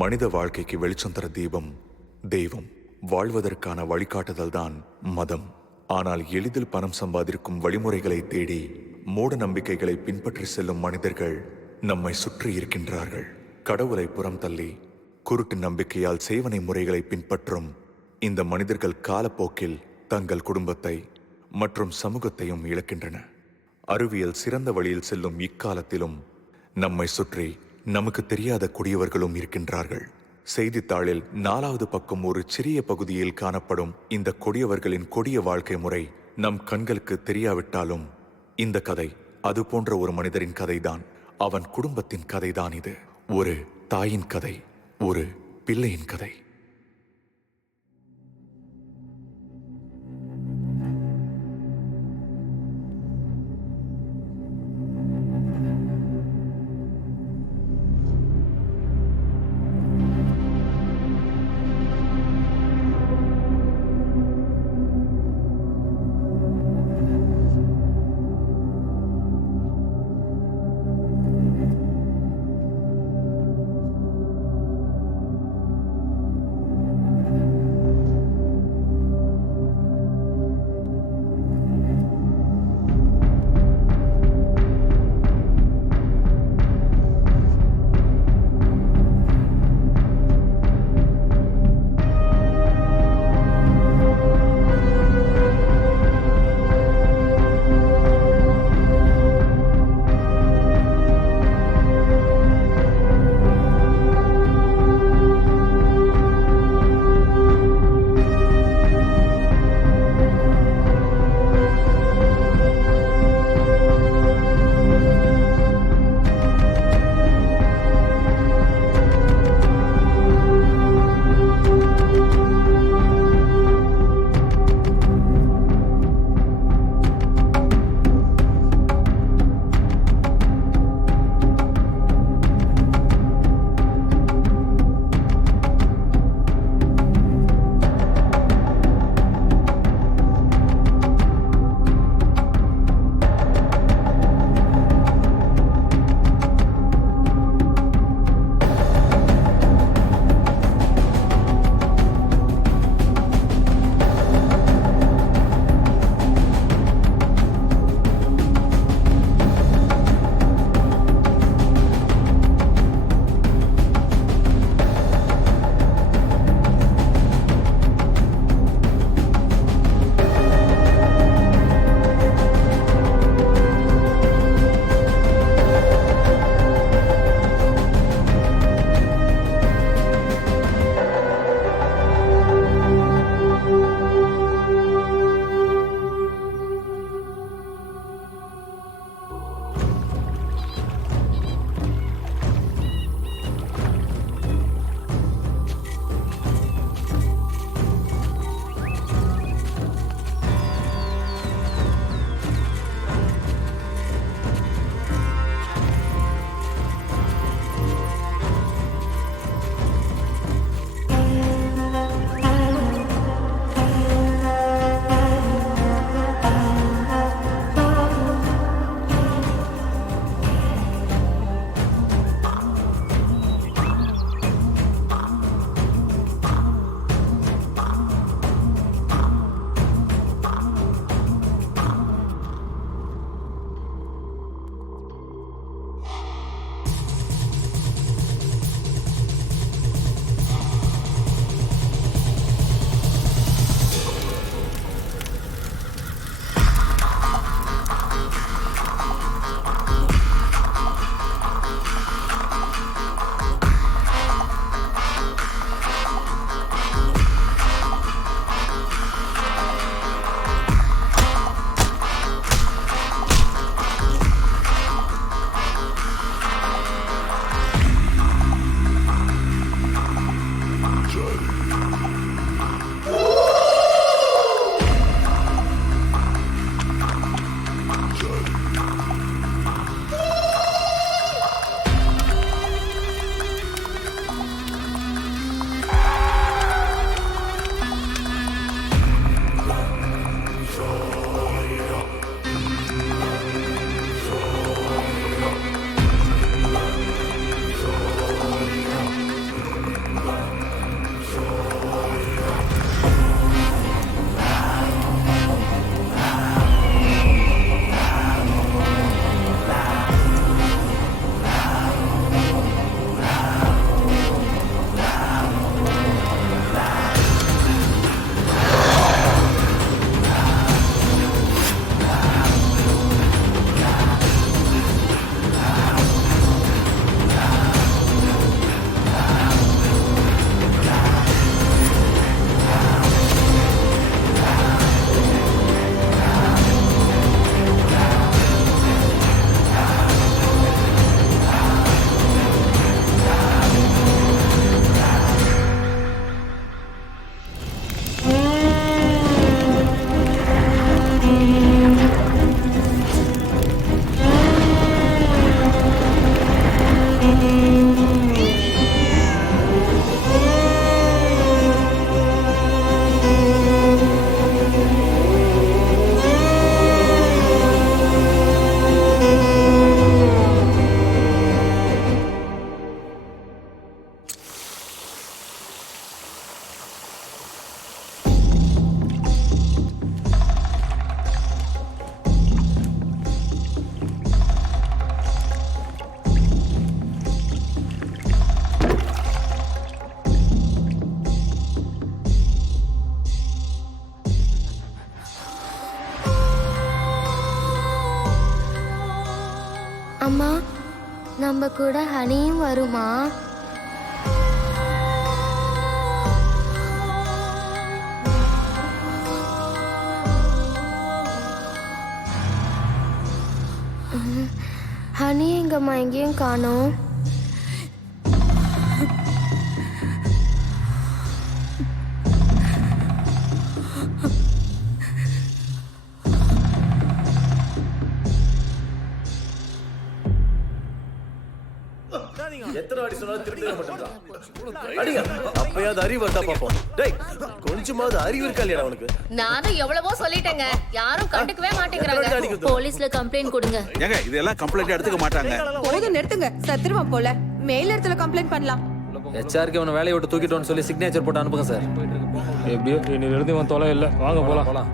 மனித வாழ்க்கைக்கு வெளிச்சம் தர தீபம் தெய்வம். வாழ்வதற்கான வழிகாட்டுதல் தான் மதம். ஆனால் எளிதில் பணம் சம்பாதிக்கும் வழிமுறைகளை தேடி மூட நம்பிக்கைகளை பின்பற்றி செல்லும் மனிதர்கள் நம்மை சுற்றி இருக்கின்றார்கள். கடவுளை புறம் தள்ளி குருட்டு நம்பிக்கையால் சேவனை முறைகளை பின்பற்றும் இந்த மனிதர்கள் காலப்போக்கில் தங்கள் குடும்பத்தை மற்றும் சமூகத்தையும் இழக்கின்றன. அறிவியல் சிறந்த வழியில் செல்லும் இக்காலத்திலும் நம்மை சுற்றி நமக்கு தெரியாத கொடியவர்களும் இருக்கின்றார்கள். செய்தித்தாளில் 4வது பக்கம் ஒரு சிறிய பகுதியில் காணப்படும் இந்த கொடியவர்களின் கொடிய வாழ்க்கை முறை நம் கண்களுக்கு தெரியாவிட்டாலும் இந்த கதை அது போன்ற ஒரு மனிதரின் கதைதான். அவன் குடும்பத்தின் கதைதான் இது. ஒரு தாயின் கதை, ஒரு பிள்ளையின் கதை. நம்ம கூட ஹனியும் வருமா? ஹனி எங்கம்மா? எங்கேயும் காணோம். எத்தனை வாட்டி சொன்னாலும் திருப்பி மாட்டேன்டா. அடிங்க, அப்பயாவது அறிவு வந்தா பாப்போம். டேய், கொஞ்சமாவது அறிவு இருக்கா இல்லையா அவனுக்கு? நானும் எவ்வளவோ சொல்லிட்டேங்க, யாரும் கண்டுக்கவே மாட்டேங்கிறாங்க. போலீஸ்ல கம்ப்ளைண்ட் கொடுங்க. ஏங்க இதெல்லாம் கம்ப்ளைண்ட் எடுத்துக்க மாட்டாங்க. போதும் நிறுத்துங்க, சத்திரமா போல மேல் இடத்துல கம்ப்ளைண்ட் பண்ணலாம். ஹெச்ஆர்க்கு அவனை வேலையை விட்டு தூக்கிட்டோன்னு சொல்லி சிக்னேச்சர் போட்டு அனுப்புங்க சார். எப்படியோ இன்னிலிருந்து இவன் தொலை இல்லை. வாங்க போலாம் போலாம்.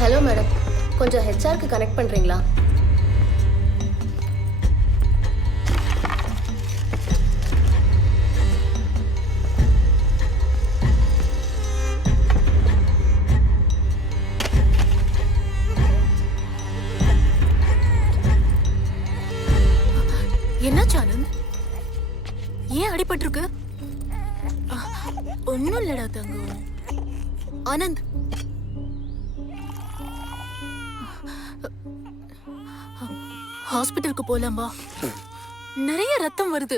ஹலோ மேடம், கொஞ்சம் ஹெச்ஆர்க்கு கனெக்ட் பண்றீங்களா? என்னாச்சு ஆனந்த்? ஏன் அடிபட்டிருக்கு? ஒன்னும் இல்லடா தங்கம். ஆனந்த், ஹாஸ்பிட்டலுக்கு போலாம் வா. நிறைய ரத்தம் வருது.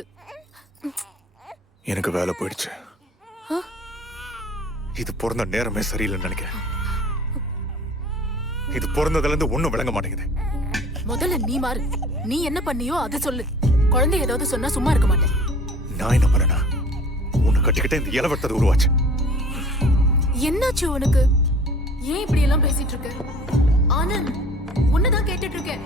எனக்கு வேலை போயிடுச்சு. இது பிறந்த நேரமே சரியில்லைன்னு நினைக்கிறேன். இது பிறந்ததுல இருந்து ஒண்ணும் விளங்க மாட்டேங்குது. முதல்ல நீ மாறு. நீ என்ன பண்ணியோ அதை சொல்லு. குழந்தை ஏதாவது சொன்னா சும்மா இருக்க மாட்டேன். நான் என்ன பண்ணனா? உன்னை கட்டிக்கிட்டே இந்த இளவட்டத்தை உருவாச்சு. என்னாச்சு உனக்கு? ஏன் இப்படி எல்லாம் பேசிட்டு இருக்க? ஆனந்த், உன்னதான் கேட்டுட்டு இருக்கேன்.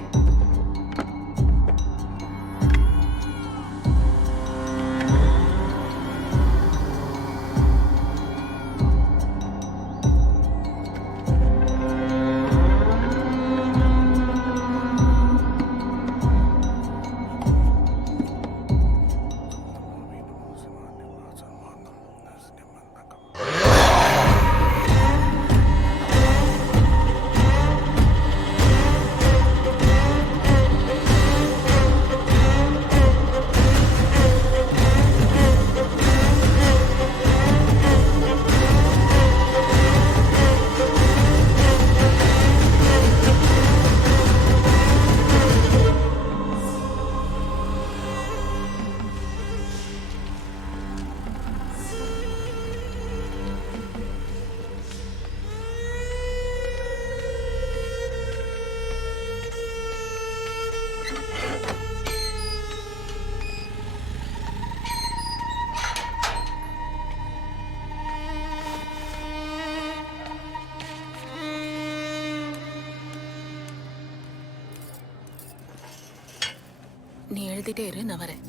நீ எழுதிட்டே இரு, நான் வரேன்.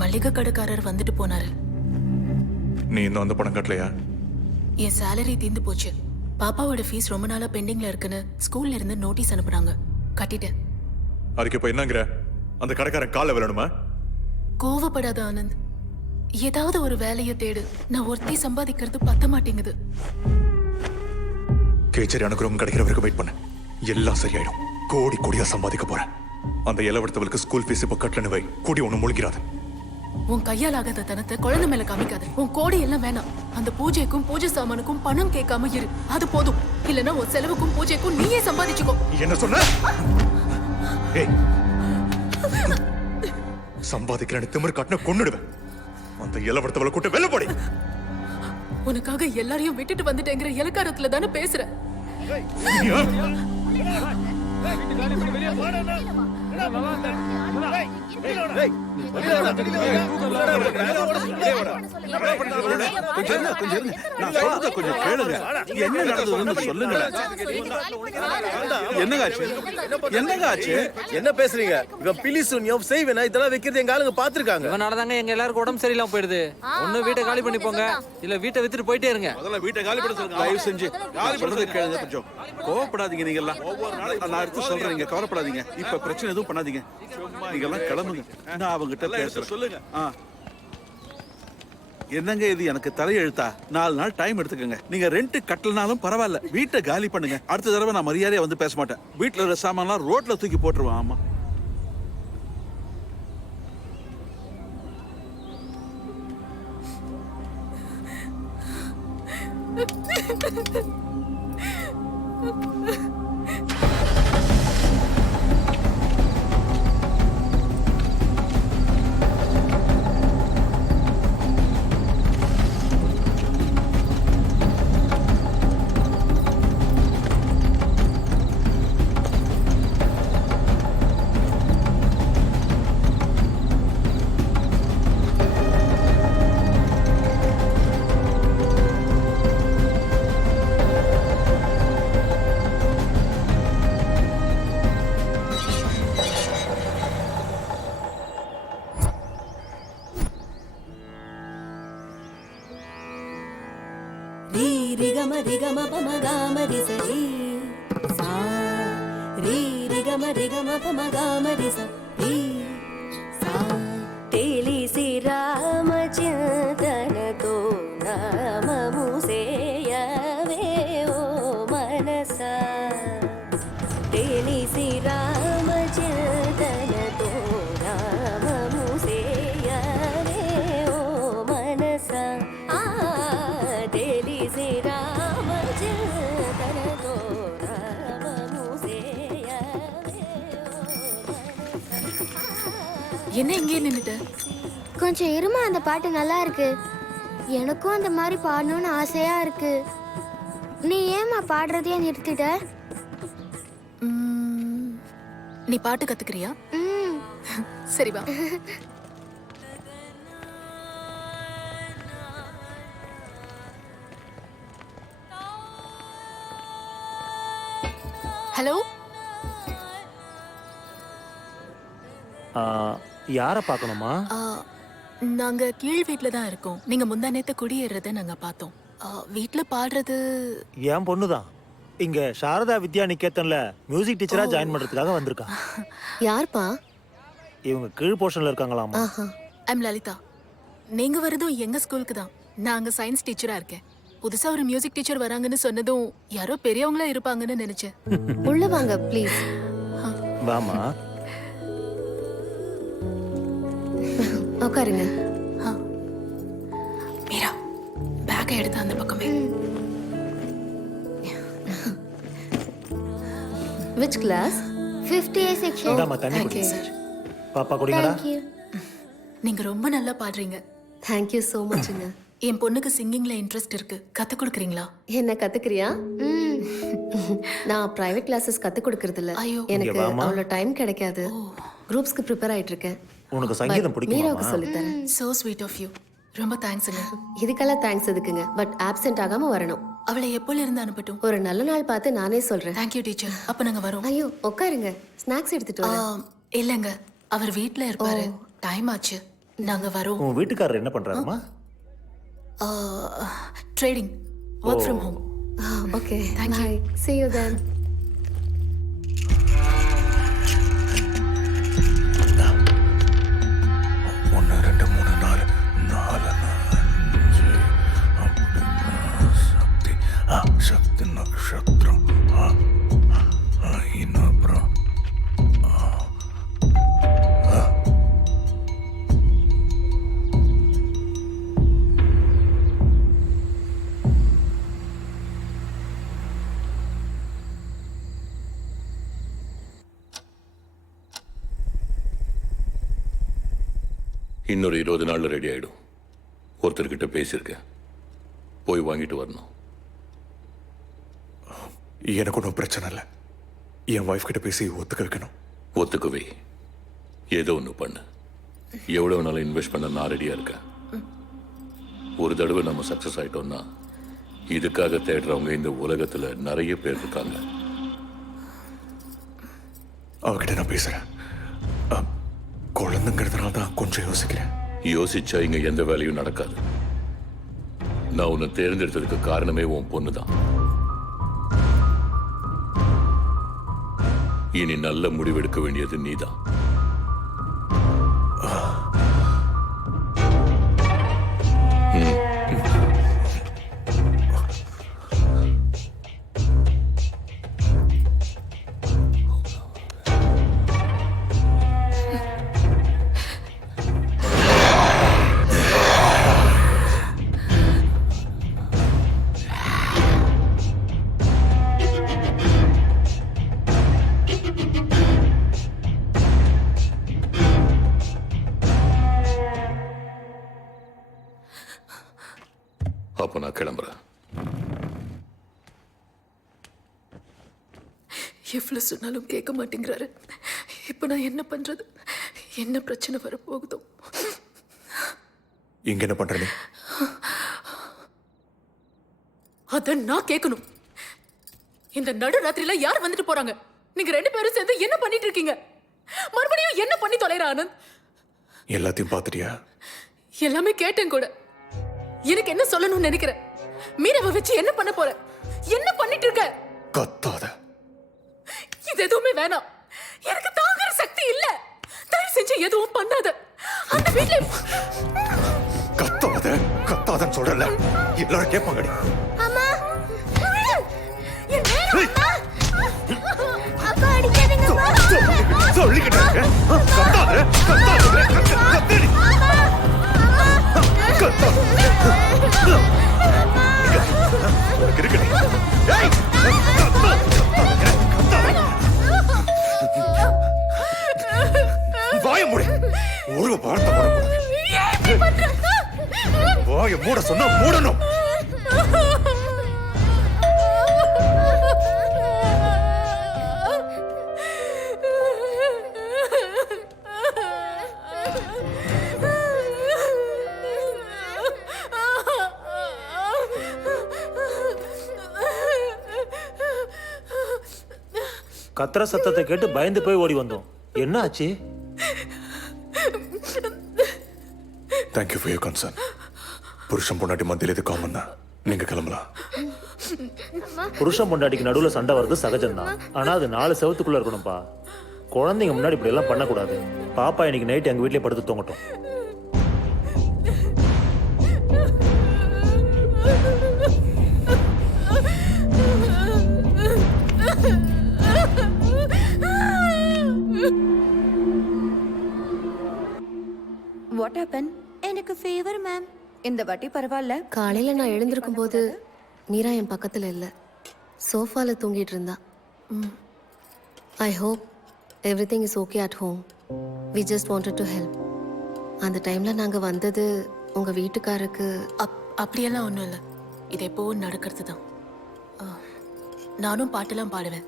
மளிகை கடைக்காரர் வந்துட்டு போனாரு. நீ இன்னும் அந்த பணம் கட்டலையா? என் சேலரி தீந்து போச்சு. பாப்பாவோட ஃபீஸ் ரொம்ப நாளா பெண்டிங்ல இருக்குன்னு ஸ்கூல்ல இருந்து நோட்டீஸ் அனுப்புறாங்க. கட்டிட்டேன். அதுக்கு இப்ப என்னங்கிற? அந்த கடைக்காரன் கால விழணுமா? கோவப்படாத ஆனந்த், ஏதாவது ஒரு வேலையை தேடு. நான் ஒருத்தி சம்பாதிக்கிறது பத்த மாட்டேங்குது. கேச்சரி அனுகிரகம் கிடைக்கிற வரைக்கும் வெயிட் பண்ண. எல்லாம் சரியாயிடும். கோடி கோடியா சம்பாதிக்க போறேன். அந்த இளவட்டவளுக்கு ஸ்கூல் ஃபீஸ் இப்ப கட்டலன்னு வை. கூடி ஒண்ணு முழுகிறாது. உன் கையால் ஆகாத தனத்தை குழந்தை மேல காமிக்காது. உன் கோடி எல்லாம் வேணாம். அந்த பூஜைக்கும் பூஜை சாமானுக்கும் பணம் கேட்காம இரு. அது போதும். இல்லனா உன் செலவுக்கும் பூஜைக்கும் நீயே சம்பாதிச்சுக்கோ. என்ன சொன்ன? ஏய், சம்பாதிக்கிறேன்னு திமிர் காட்டின கொன்னுடுவேன். அந்த இளவட்டவளை கூட்ட வெளில போடி. உனக்காக எல்லாரையும் விட்டுட்டு வந்துட்டேங்கிற இலக்காரத்துல தானே பேசுற. கொஞ்சம் இருங்க, கொஞ்சம் இருங்க. நான் சொல்றத கொஞ்சம் கேளுங்க. என்ன நடந்ததுன்னு சொல்லுங்களேன். என்னங்க ஆச்சு? என்னங்க ஆச்சு? என்ன பேசுறீங்க? இவன் பிலி சூன்யம் செய்வேனா இதெல்லாம் வைக்கிறது எங்க ஆளுங்க பாத்துருக்காங்க. இவனாலதாங்க எங்க எல்லாருக்கும் உடம்பு சரியில்லாம போயிடுது. ஒண்ணு வீட்டை காலி பண்ணி போங்க, இல்ல வீட்டை வித்துட்டு போயிட்டே இருங்க. முதல்ல வீட்டை காலி பண்ண சொல்லுங்க. தயவு செஞ்சு காலி பண்றதை கேளுங்க. கொஞ்சம் கோவப்படாதீங்க. நீங்க எல்லாம் ஒவ்வொரு நாளைக்கு நான் எடுத்து சொல்றேன். நீங்க கவலைப்படாதீங்க. இப்ப பிரச்சனை எதுவும் பண்ணாதீங்க. நீங்க எல்லாம் கிளம்புங்க. நான் அவங்ககிட்ட பேசுறேன். சொல்லுங்க. என்னங்க இது எனக்கு தலையெழுத்தா? 4 நாள் டைம் எடுத்துக்கங்க. நீங்க ரெண்ட் கட்டலனாலும் பரவாயில்ல, வீட்டை காலி பண்ணுங்க. அடுத்த தடவை நான் மரியாதையா வந்து பேச மாட்டேன். வீட்டுல இருக்கிற சாமான்லாம் ரோட்ல தூக்கி போட்டுருவேன். ஆமா, తెలిసి రామచింతనతో నామము సేయవే ఓ మనసా తెలిసి రామచింతనతో నామము సేయవే ఓ మనసా తెలిసి రామచింతనతో నామము సేయవే என்ன இங்கே நின்னுட்ட? கொஞ்சம் இருமா, அந்த பாட்டு நல்லா இருக்கு. எனக்கும் அந்த மாதிரி பாடணும்னு ஆசையா இருக்கு. நீ ஏமா பாடுறதையே நிறுத்திட்ட? நீ பாட்டு கத்துக்கிறியா? ம். சரி வா. ஹலோ, யாரை பார்க்கணுமா? நாங்க கீழ் வீட்ல தான் இருக்கோம். நீங்க முந்தா நேத்து குடியேறத நாங்க பார்த்தோம். வீட்ல பாடுறது என் பொண்ணுதான். இங்க சாரதா வித்யா நிகேதன்ல மியூசிக் டீச்சரா ஜாயின் பண்றதுக்காக வந்திருக்கா. யார்ப்பா? இவங்க கீழ் போர்ஷன்ல இருக்காங்களாமா. ஐம் லலிதா. நீங்க வரதும் எங்க ஸ்கூலுக்கு தான். நான் அங்க சயின்ஸ் டீச்சரா இருக்கேன். புதுசா ஒரு மியூசிக் டீச்சர் வராங்கன்னு சொன்னதும் யாரோ பெரியவங்களா இருப்பாங்கன்னு நினைச்சேன். உள்ள வாங்க ப்ளீஸ். வாமா. உட்காருங்க. மீரா, பேக்கை எடுத்து அந்த பக்கமே. Which class? 50A section. இந்தாம்மா தண்ணி Thank குடி. you, sir. பாப்பா குடிங்கடா. Thank you. நீங்க ரொம்ப நல்லா பாடுறீங்க. Thank you so muchங்க. என் பொண்ணுக்கு சிங்கிங்ல இன்ட்ரெஸ்ட் இருக்கு. கத்து கொடுக்குறீங்களா? என்ன கத்துக்கிறியா? ம். நான் பிரைவேட் கிளாஸஸ் கத்து கொடுக்கறது இல்ல. ஐயோ. எனக்கு இங்க வாம்மா. அவ்வளவு டைம் கிடைக்காது. குரூப்ஸ்க்கு ப்ரிப்பேர் ஆயிட்டு இருக்கேன். உனக்கு சங்கீதம் பிடிக்குமா? மீராவுக்கு சொல்லி தரேன். So sweet of you. ரொம்ப தேங்க்ஸ்ங்க. இதுக்கெல்லாம் தேங்க்ஸ் எதுக்குங்க? பட் ஆப்சென்ட் ஆகாம வரணும். அவளை எப்போல இருந்து அனுப்பட்டும்? ஒரு நல்ல நாள் பார்த்து நானே சொல்றேன். Thank you teacher. அப்ப நாங்க வரோம். ஐயோ உட்காருங்க, ஸ்நாக்ஸ் எடுத்துட்டு வரேன். இல்லங்க, அவர் வீட்ல இருப்பாரு. டைம் ஆச்சு, நாங்க வரோம். உன் வீட்டுக்காரர் என்ன பண்றாருமா? Trading, work from home. Okay, Thank you. Bye. See you then. ஒன்று ரெண்டு மூணு நாலு நாலு அஞ்சு சக்தி சக்தி நட்சத்திரம் இன்னும் அப்புறம் இன்னொரு 20 நாள்ல ரெடி ஆயிடும். ஒருத்தர்கிட்ட பேசியிருக்கேன், போய் வாங்கிட்டு வரணும். எனக்கு ஒன்றும் பிரச்சனை இல்லை. என் ஒய்ஃப் கிட்ட பேசி ஒத்துக்க வைக்கணும். ஒத்துக்குவே. ஏதோ ஒன்று பண்ணு. எவ்வளவு நாளும் இன்வெஸ்ட் பண்ண நான் ரெடியா இருக்கேன். ஒரு தடவை நம்ம சக்சஸ் ஆயிட்டோம்னா இதுக்காக தேடுறவங்க இந்த உலகத்துல நிறைய பேர் இருக்காங்க. அவகிட்ட நான் பேசுறேன். குழந்தைங்கிறதுனால தான் கொஞ்சம் யோசிக்கிறேன். யோசிச்சா இங்க எந்த வேலையும் நடக்காது. நான் உன்னை தேர்ந்தெடுத்ததுக்கு காரணமே உன் பொண்ணு தான். இனி நல்ல முடிவெடுக்க வேண்டியது நீதான். அப்ப நான் கிளம்புறேன். எவ்வளவு சொன்னாலும் கேட்க மாட்டேங்கிறாரு. இப்ப நான் என்ன பண்றது? என்ன பிரச்சனை வரப்போகுதோ? இங்க என்ன பண்ற நீ? அத நான் கேட்கணும். இந்த நடுராத்திரியில யார் வந்துட்டு போறாங்க? நீங்க 2 பேரும் சேர்ந்து என்ன பண்ணிட்டு இருக்கீங்க? மறுபடியும் என்ன பண்ணி தொலைற ஆனந்த்? எல்லாத்தையும் பார்த்துட்டியா? எல்லாமே கேட்டேன் கூட. எனக்கு என்ன சொல்லணும்னு நினைக்கிறேன்? மீராவை வச்சு என்ன பண்ண போற? என்ன பண்ணிட்டு இருக்க? கத்தாத. இது எதுவுமே வேணாம். எனக்கு தாங்குற சக்தி இல்ல. தயவு செஞ்சு எதுவும் பண்ணாத. அந்த வீட்ல கத்தாத கத்தாதன்னு சொல்றல. எல்லாரும் கேட்பாங்கடி. அம்மா அப்பா அடிக்காதீங்க. சொல்லிக்கிட்டே கத்தாத கத்தாத கத்தாத. வாய மூடு. ஒரு வார்த்தை வாய மூட சொன்னா மூடணும். கத்துற சத்தத்தை கேட்டு பயந்து போய் ஓடி வந்தோம். என்ன ஆச்சு? Thank you for your concern. புருஷன் பொண்டாட்டி மத்தியில் இது காமன் தான். நீங்க கிளம்பலாம். புருஷன் பொண்டாட்டிக்கு நடுவுல சண்டை வர்றது சகஜம்தான். ஆனா அது 4 செவத்துக்குள்ள இருக்கணும்பா. குழந்தைங்க முன்னாடி இப்படி எல்லாம் பண்ணக்கூடாது. பாப்பா இன்னைக்கு நைட் எங்க வீட்லயே படுத்து தூங்கட்டும். What happen? எனக்கு ஃபீவர் மேம். இந்த வாட்டி பரவாயில்ல. காலையில நான் எழுந்திருக்கும் போது மீரா என் பக்கத்துல இல்ல, சோஃபால தூங்கிட்டு இருந்தா. I hope everything is okay at home. We just wanted to help. அந்த டைம்ல நாங்க வந்தது உங்க வீட்டுக்காரருக்கு. அப்படியெல்லாம் ஒன்றும் இல்லை. இது எப்போவும் நடக்கிறது தான். நானும் பாட்டெல்லாம் பாடுவேன்.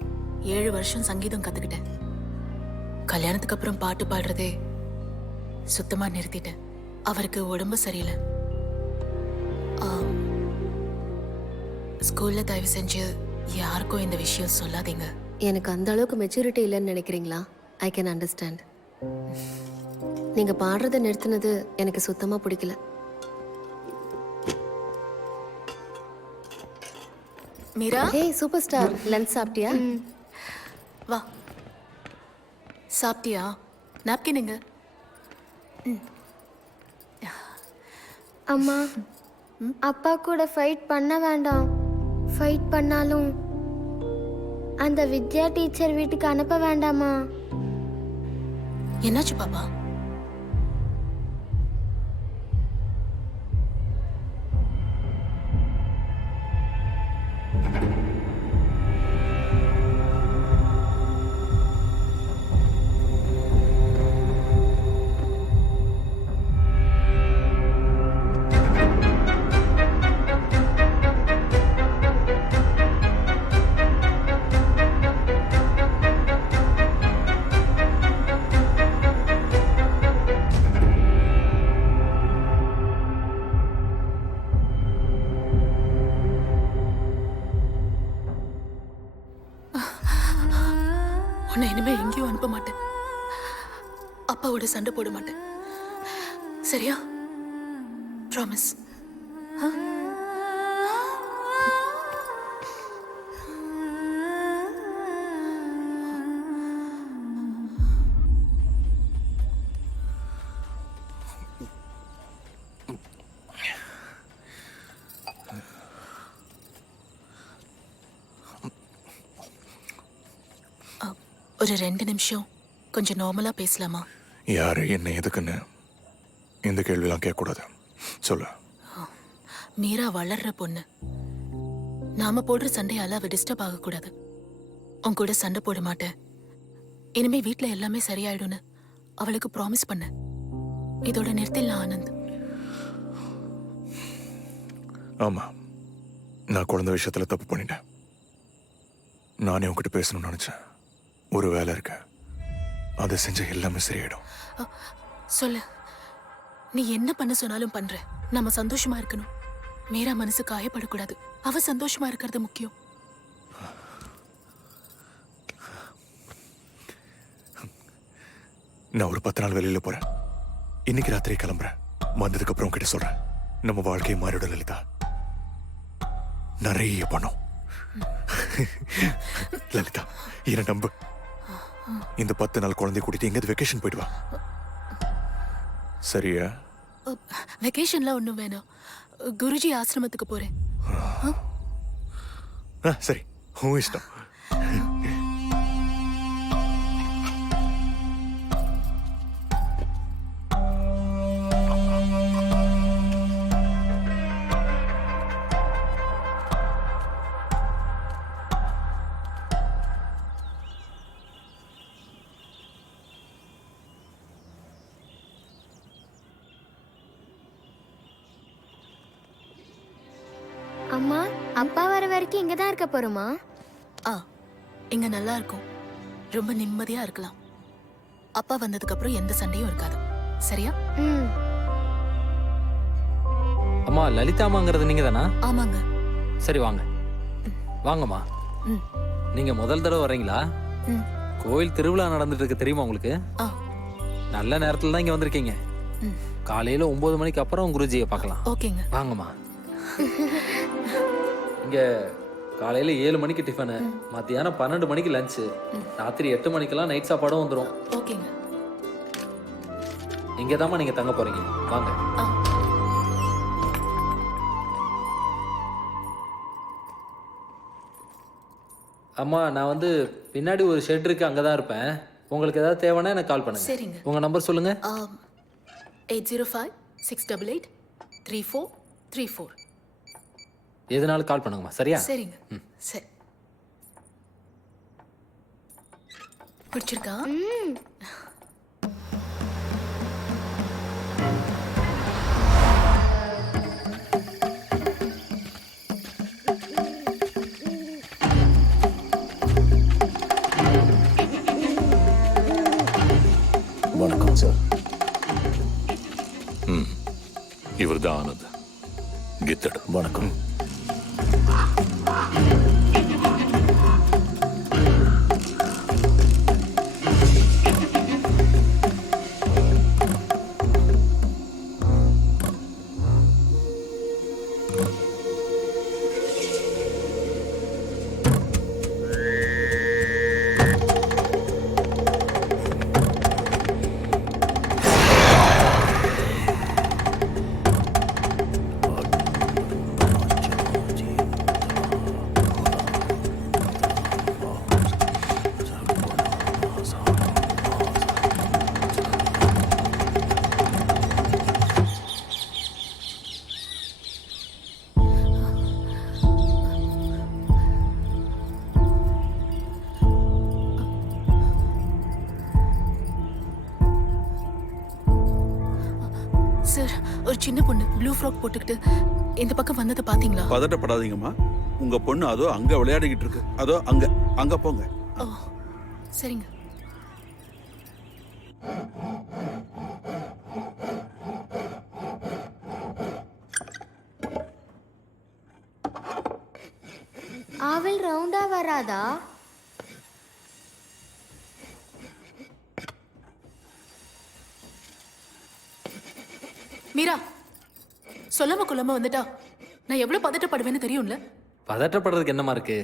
7 வருஷம் சங்கீதம் கற்றுக்கிட்டேன். கல்யாணத்துக்கு அப்புறம் பாட்டு பாடுறதே சுத்தமாக நிறுத்திட்டேன். அவருக்கு உடம்பு சரியில்லை. ஸ்கூல்ல தயவு செஞ்சு யாருக்கும் இந்த விஷயம் சொல்லாதீங்க. எனக்கு அந்த அளவுக்கு மெச்சூரிட்டி இல்லைன்னு நினைக்கிறீங்களா? I can understand. நீங்க பாடுறதை நிறுத்தினது எனக்கு சுத்தமா பிடிக்கல. மீரா, ஹே சூப்பர் ஸ்டார், லஞ்ச் சாப்பிட்டியா? வா. சாப்பிட்டியா? நாப்கின் எங்க? அம்மா அப்பா கூட ஃபைட் பண்ண வேண்டாம். ஃபைட் பண்ணாலும் அந்த வித்யா டீச்சர் வீட்டுக்கு அனுப்ப வேண்டாமா? என்னாச்சு பாப்பா? உன்னை இனிமே எங்கேயும் அனுப்ப மாட்டேன். அப்பாவோட சண்டை போட மாட்டேன். சரியா? ப்ராமிஸ். ஒரு 2 நிமிஷம் கொஞ்சம் நார்மலா பேசலாமா? யாரு என்ன எதுக்குன்னு இந்த கேள்விலாம் கேட்கக்கூடாது. சொல்லு. மீரா வளர்ற பொண்ணு. நாம போடுற சண்டையால அவ டிஸ்டர்ப் ஆகக்கூடாது. உன் கூட சண்டை போட மாட்டேன். இனிமே வீட்ல எல்லாமே சரியாயிடும்னு அவளுக்கு ப்ராமிஸ் பண்ண. இதோட நிறுத்திடலாம் ஆனந்த். ஆமா, நான் குழந்தை விஷயத்துல தப்பு பண்ணிட்டேன். நானே உன்கிட்ட பேசணும்னு நினைச்சேன். ஒரு வேலை இருக்கு, அதை செஞ்ச எல்லாமே சரியாயிடும். சொல்லு. நீ என்ன பண்ண சொன்னாலும் பண்ற. நம்ம சந்தோஷமா இருக்கணும். மீரா மனசு காயப்படக்கூடாது. அவ சந்தோஷமா இருக்கிறது முக்கியம். நான் ஒரு 10 நாள் வெளியில போறேன். இன்னைக்கு ராத்திரி கிளம்புறேன். வந்ததுக்கு அப்புறம் கிட்ட சொல்றேன். நம்ம வாழ்க்கையை மாறிவிட லலிதா. நிறைய பணம். லலிதா, என்ன நம்பு. இந்த 10 நாள் குழந்தை கூட்டிட்டு எங்கேயாவது வெக்கேஷன் போயிட்டு வா. சரியா? வெக்கேஷன்ல ஒண்ணும் வேணாம். குருஜி ஆசிரமத்துக்கு போறேன். சரி, உன் இஷ்டம். அம்மா, அப்பா வர வரைக்கும் இங்க தான் இருக்க போறோமா? இங்க நல்லா இருக்கும். ரொம்ப நிம்மதியா இருக்கலாம். அப்பா வந்ததுக்கு அப்புறம் எந்த சண்டையும் இருக்காது. சரியா? அம்மா, லலிதாமாங்கிறது நீங்க தானா? ஆமாங்க. சரி, வாங்க. வாங்கம்மா. நீங்க முதல் தடவை வர்றீங்களா? கோயில் திருவிழா நடந்துட்டு இருக்கு, தெரியுமா உங்களுக்கு? நல்ல நேரத்துல தான் இங்க வந்திருக்கீங்க. காலையில 9 மணிக்கு அப்புறம் குருஜியை பார்க்கலாம். ஓகேங்க. வாங்கம்மா. இங்க காலையில 7 மணிக்கு டிஃபனு, மத்தியானம் 12 மணிக்கு லஞ்சு, ராத்திரி 8 மணிக்கெல்லாம் நைட் சாப்பாடும் வந்துடும். ஓகேங்க. இங்கதாம்மா நீங்க தங்க போறீங்க. வாங்க. அம்மா, நான் வந்து பின்னாடி ஒரு ஷெட் இருக்கு, அங்கதான் இருப்பேன். உங்களுக்கு ஏதாவது தேவைன்னா எனக்கு கால் பண்ணுங்க. சரிங்க. உங்க நம்பர் சொல்லுங்க. 805-688-3434. எதுனாலும் கால் பண்ணுங்கம்மா. சரியா? சரிங்க. சரி. பிடிச்சிருக்கா? வணக்கம் சார். இவர் தான் ஆனந்த். கித்தடு. வணக்கம். சார், ஒரு சின்ன பொண்ணு ப்ளூ ஃப்ராக் போட்டுக்கிட்டு இந்த பக்கம் வந்ததை பாத்தீங்களா? பதட்டப்படாதீங்கம்மா. உங்க பொண்ணு அதோ அங்க விளையாடிக்கிட்டு இருக்கு. அதோ அங்க அங்க போங்க. ஓ, சரிங்க. ஆவல் ரவுண்டா வராதா? மீரா சொல்லாம கொல்லாம வந்துட்டா நான் எவ்வளவு பதட்டப்படுவேன்னு தெரியும்ல. பதட்டப்படுறதுக்கு என்னமா இருக்கு?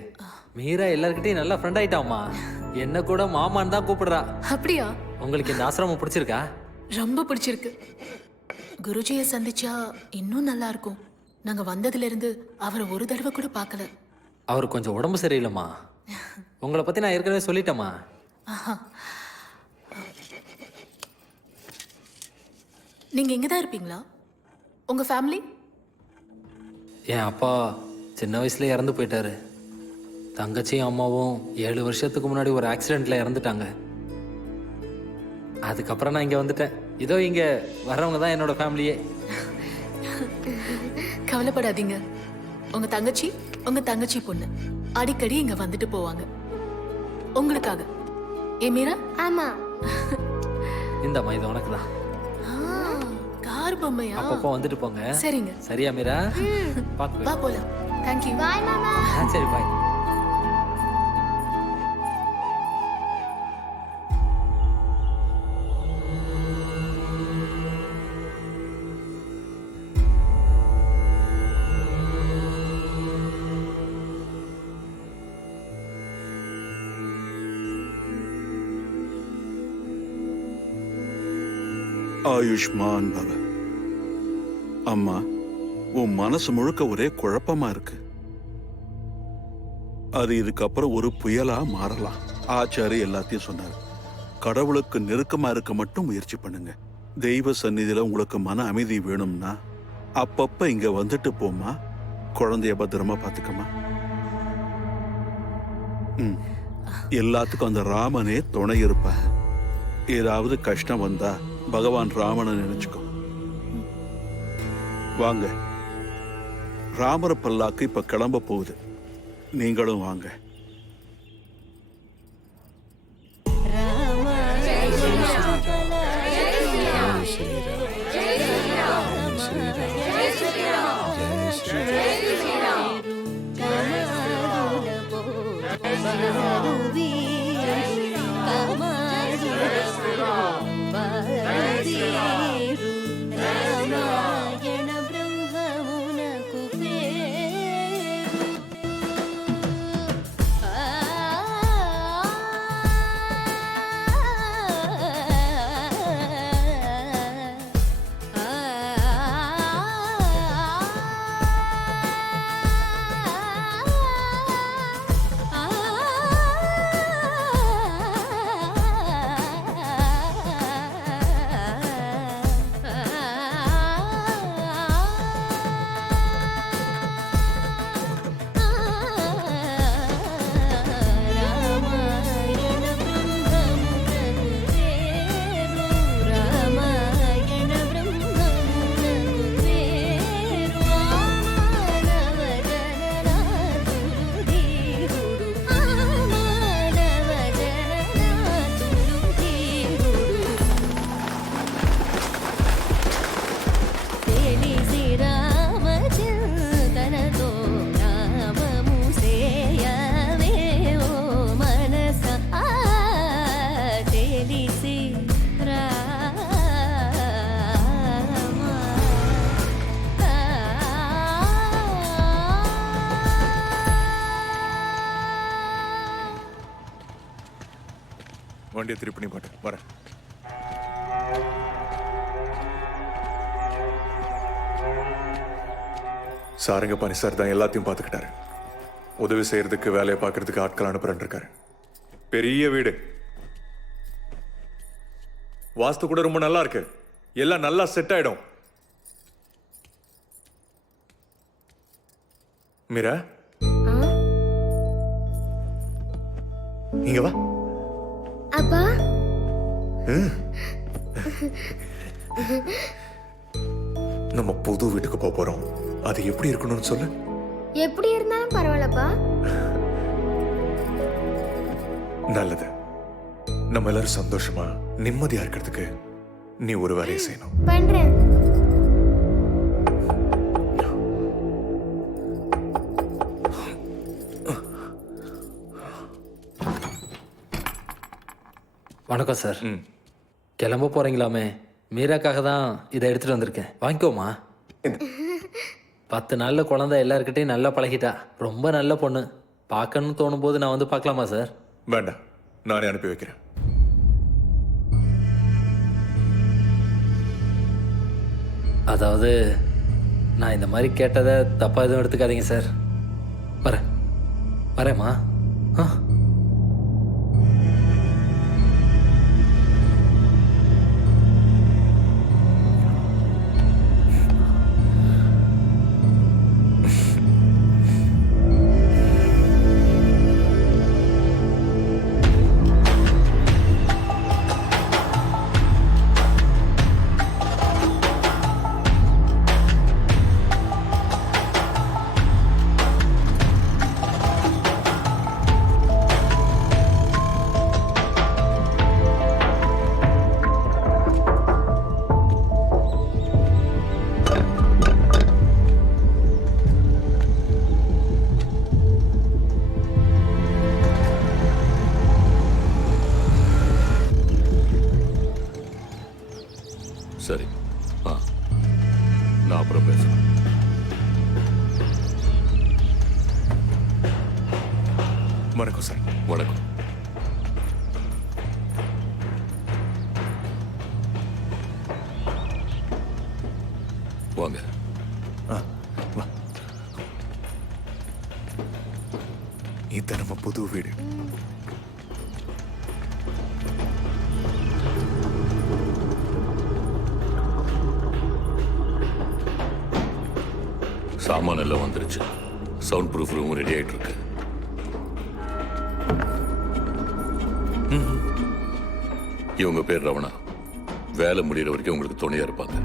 மீரா எல்லார்கிட்டயும் நல்லா ஃப்ரெண்ட் ஆயிட்டாமா. என்ன கூட மாமான்னு தான் கூப்பிடுறா. அப்படியா? உங்களுக்கு இந்த ஆசிரமம் பிடிச்சிருக்கா? ரொம்ப பிடிச்சிருக்கு. குருஜியை சந்திச்சா இன்னும் நல்லா இருக்கும். நாங்க வந்ததுல இருந்து அவரை ஒரு தடவை கூட பார்க்கல. அவர் கொஞ்சம் உடம்பு சரியில்லைம்மா. உங்களை பத்தி நான் ஏற்கனவே சொல்லிட்டேம்மா. ஆஹா. நீங்க இங்கதான் இருப்பீங்களா? உங்க ஃபேமிலி? என் அப்பா சின்ன வயசுல இறந்து போயிட்டாரு. தங்கச்சியும் அம்மாவும் 7 வருஷத்துக்கு முன்னாடி ஒரு ஆக்சிடென்ட்ல இறந்துட்டாங்க. அதுக்கப்புறம் நான் இங்க வந்துட்டேன். இதோ இங்க வர்றவங்க தான் என்னோட ஃபேமிலியே. கவலைப்படாதீங்க. உங்க தங்கச்சி பொண்ணு அடிக்கடி இங்க வந்துட்டு போவாங்க உங்களுக்காக. ஏ மீரா? ஆமா. இந்த இது உனக்கு தான். கார் பொம்மையா? அப்பப்போ வந்துட்டு போங்க. சரிங்க. சரியா மீரா? வா போலாம். தேங்க்யூ. பாய் மாமா. சரி பாய். ஆயுஷ்மான் பவ. அம்மா, உன் மனசு முழுக்க ஒரே குழப்பமா இருக்கு. அது இதுக்கப்புறம் ஒரு புயலா மாறலாம். ஆச்சாரி எல்லாத்தையும் சொன்னார். கடவுளுக்கு நெருக்கமா இருக்க மட்டும் முயற்சி பண்ணுங்க. தெய்வ சந்நிதியில உங்களுக்கு மன அமைதி வேணும்னா அப்பப்ப இங்க வந்துட்டு போமா. குழந்தைய பத்திரமா பாத்துக்கமா. எல்லாத்துக்கும் அந்த ராமனே துணை இருப்ப. ஏதாவது கஷ்டம் வந்தா பகவான் ராமனை நினைச்சுக்கோ. வாங்க, ராமர பல்லாக்கு இப்ப கிளம்ப போகுது. நீங்களும் வாங்க. வண்டியை திருப்பி பாட்டு வரேன். சாரங்கபாணி சார் தான் எல்லாத்தையும் பார்த்துக்கிட்டாரு. உதவி செய்யறதுக்கு, வேலையை பார்க்கறதுக்கு ஆட்கள் அனுப்புறேன் இருக்காரு. பெரிய வீடு, வாஸ்து கூட ரொம்ப நல்லா இருக்கு. எல்லாம் நல்லா செட் ஆயிடும். மீரா, இங்க வா. அப்பா, நம்ம புது வீட்டுக்கு போக போறோம். அது எப்படி இருக்கணும்னு சொல்லு. எப்படி இருந்தாலும் பரவாயில்லப்பா. நல்லது. நம்ம எல்லாரும் சந்தோஷமா நிம்மதியா இருக்கிறதுக்கு நீ ஒரு வேலையை செய்யணும். பண்றேன். வணக்கம் சார். கிளம்ப போறீங்களாமே, மீராக்காக தான் இதை எடுத்துட்டு வந்திருக்கேன். வாங்கிக்கோமா. 10 நாள்ல குழந்தை எல்லாருக்கிட்டையும் நல்லா பழகிட்டா. ரொம்ப நல்ல பொண்ணு. பார்க்கணும்னு தோணும் போது நான் வந்து பார்க்கலாமா சார்? வேண்டாம், நானே அனுப்பி வைக்கிறேன். அதாவது நான் இந்த மாதிரி கேட்டதை தப்பாக எதுவும் எடுத்துக்காதீங்க சார். வரேம்மா. ஆ சரி, நான் அப்புறம் பேசுறேன். வணக்கம் சார். வணக்கம். வாங்க. இது நம்ம புது வீடு. சாமான் எல்லாம் வந்துருச்சு. சவுண்ட் ப்ரூஃப் ரூம் ரெடி ஆயிட்டு இருக்கு. இவங்க பேர் ரவணா. வேலை முடிகிற வரைக்கும் உங்களுக்கு துணையா இருப்பாங்க.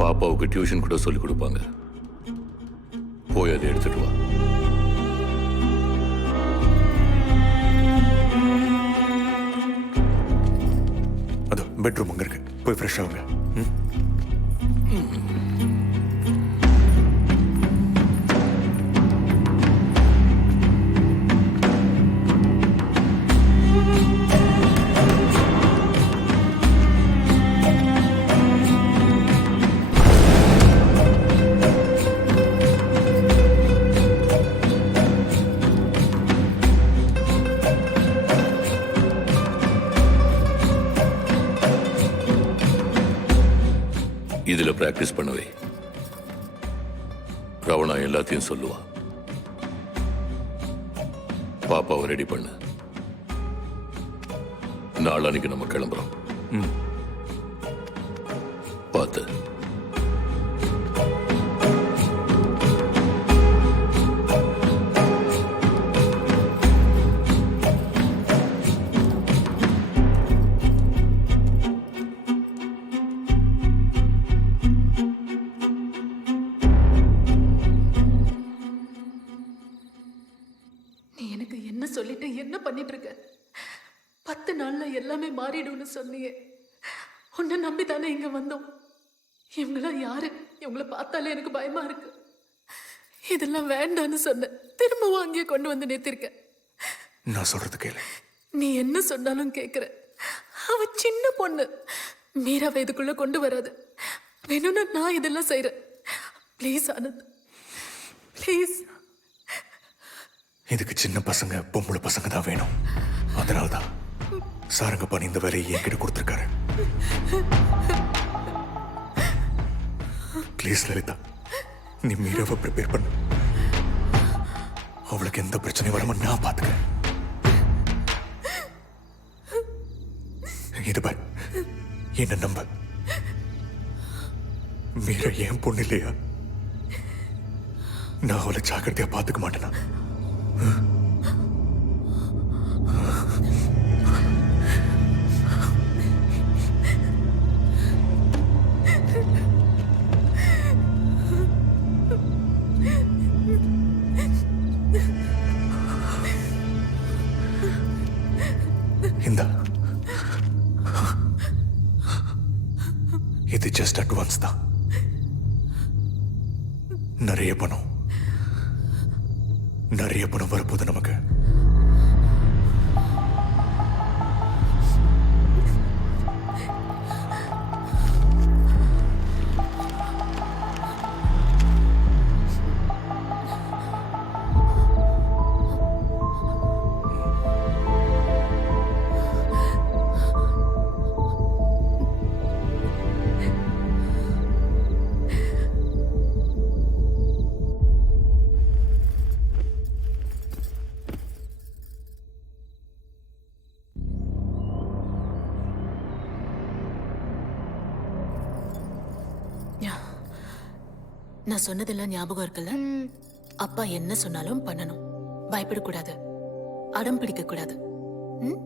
பாப்பாவுக்கு டியூஷன் கூட சொல்லிக் கொடுப்பாங்க. போய் அதை எடுத்துட்டு வா. அதோ பெட்ரூம் அங்க இருக்கு, போய் ஃப்ரெஷ் ஆகுங்க. இதுல பிராக்டிஸ் பண்ணவே ரவணா எல்லாத்தையும் சொல்லுவா. பாப்பாவை ரெடி பண்ணு. நாளானிக்கு நம்ம கிளம்புறோம். பார்த்து. எனக்கு என்ன சொல்லிட்டு என்ன பண்ணிட்டு இருக்க? 10 நாள்ல எல்லாமே மாறிடும்னு சொன்னீங்க. உன்னை நம்பி தானே இங்க வந்தோம். இவங்களாம் யாரு? இவங்கள பார்த்தாலே எனக்கு பயமா இருக்கு. இதெல்லாம் வேண்டான்னு சொன்ன, திரும்பவும் அங்கேயே கொண்டு வந்து நிறுத்திருக்க. நான் சொல்றது கேளு. நீ என்ன சொன்னாலும் கேட்குற. அவ சின்ன பொண்ணு. மீராவை இதுக்குள்ள கொண்டு வராது. வேணும்னா நான் இதெல்லாம் செய்யறேன். Please Anand, please. இதுக்கு சின்ன பசங்க, பொம்பளை பசங்க தான் வேணும். அதனால்தான் சாரங்கப்பாணி இந்த வேலையை என்கிட்ட கொடுத்துருக்காரு. ப்ளீஸ் லலிதா, நீ மீராவை ப்ரிப்பேர் பண்ணு. அவளுக்கு எந்த பிரச்சனையும் வராம நான் பார்த்துக்கிறேன். இது பார், என்ன நம்ப. மீரா ஏன் பொண்ணு இல்லையா? நான் அவளை ஜாக்கிரதையா பார்த்துக்க மாட்டேனா? இந்தா, இது ஜஸ்ட் அட்வான்ஸ் தான். நிறைய பணம் வரப்போகுது நமக்கு. நான் சொன்னதெல்லாம் ஞாபகம் இருக்குல்ல? அப்பா என்ன சொன்னாலும் பண்ணணும். பயப்படக்கூடாது, அடம் பிடிக்க கூடாது. ம்?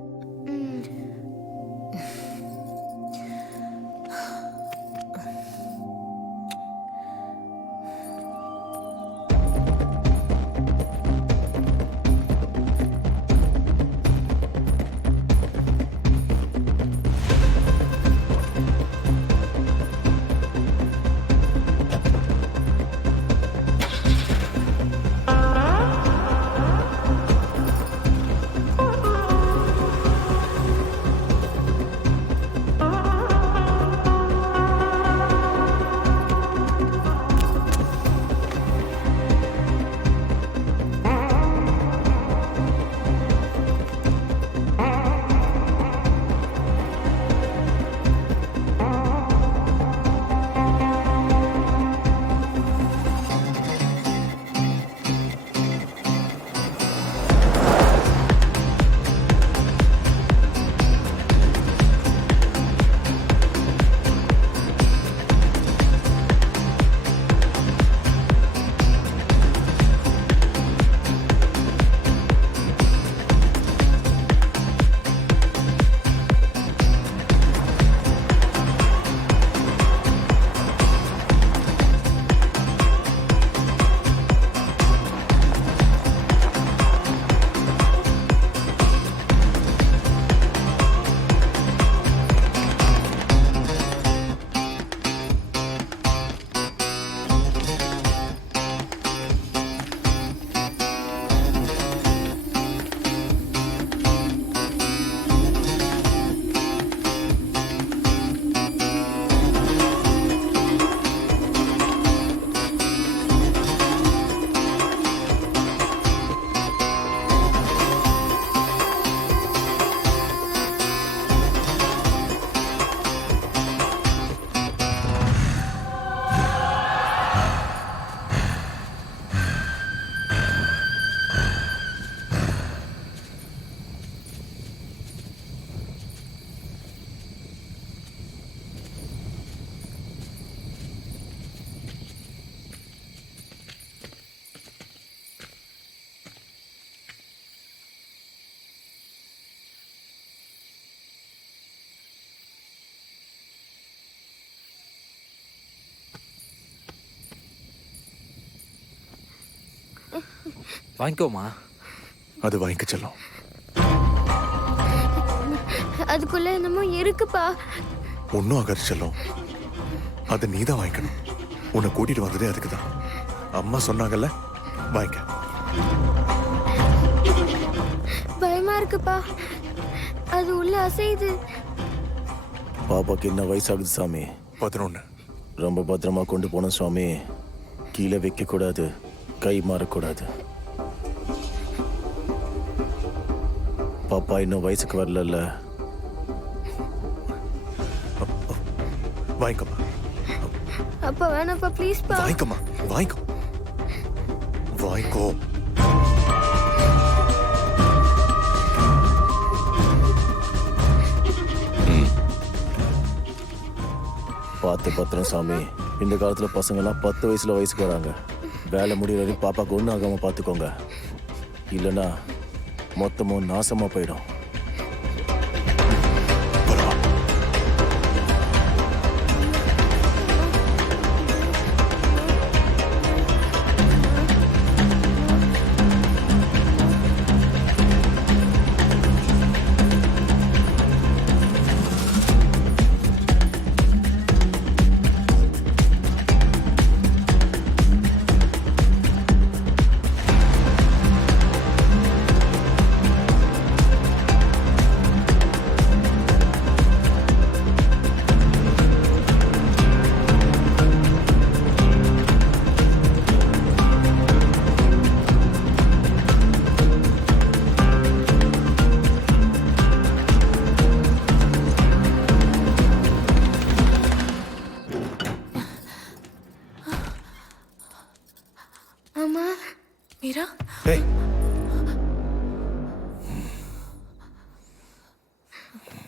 வாங்கிக்கோமா. அது வாங்கிக்க செல்லம். அதுக்குள்ள என்னமோ இருக்குப்பா. ஒன்னும் ஆகாது செல்லம். அது நீதான் வாங்கிக்கணும். உன்னை கூட்டிட்டு வந்ததே அதுக்குதான். அம்மா சொன்னாங்கல்ல, வாங்கிக்க. பயமா இருக்குப்பா, அது உள்ள அசையுது. பாப்பாக்கு என்ன வயசாகுது சாமி? 11. ரொம்ப பத்திரமா கொண்டு போனோம் சுவாமி. கீழே வைக்க கூடாது, கை மாறக்கூடாது. பாப்பா இன்னும் வயசுக்கு வரல. வாங்கிக்கம்மா. அப்பா வேணாப்பா, ப்ளீஸ்ப்பா. வாங்கிக்கம்மா, வாங்கிக்கோ, வாங்கிக்கோ. பார்த்து பத்திரம் சாமி. இந்த காலத்துல பசங்கெல்லாம் 10 வயசுல வயசுக்கு வராங்க. வேலை முடிகிற வரைக்கும் பாப்பாக்கு ஒன்றும் ஆகாம பார்த்துக்கோங்க. இல்லைன்னா மொத்தமும் நாசமா போயிடும். மீரா, ஏய்,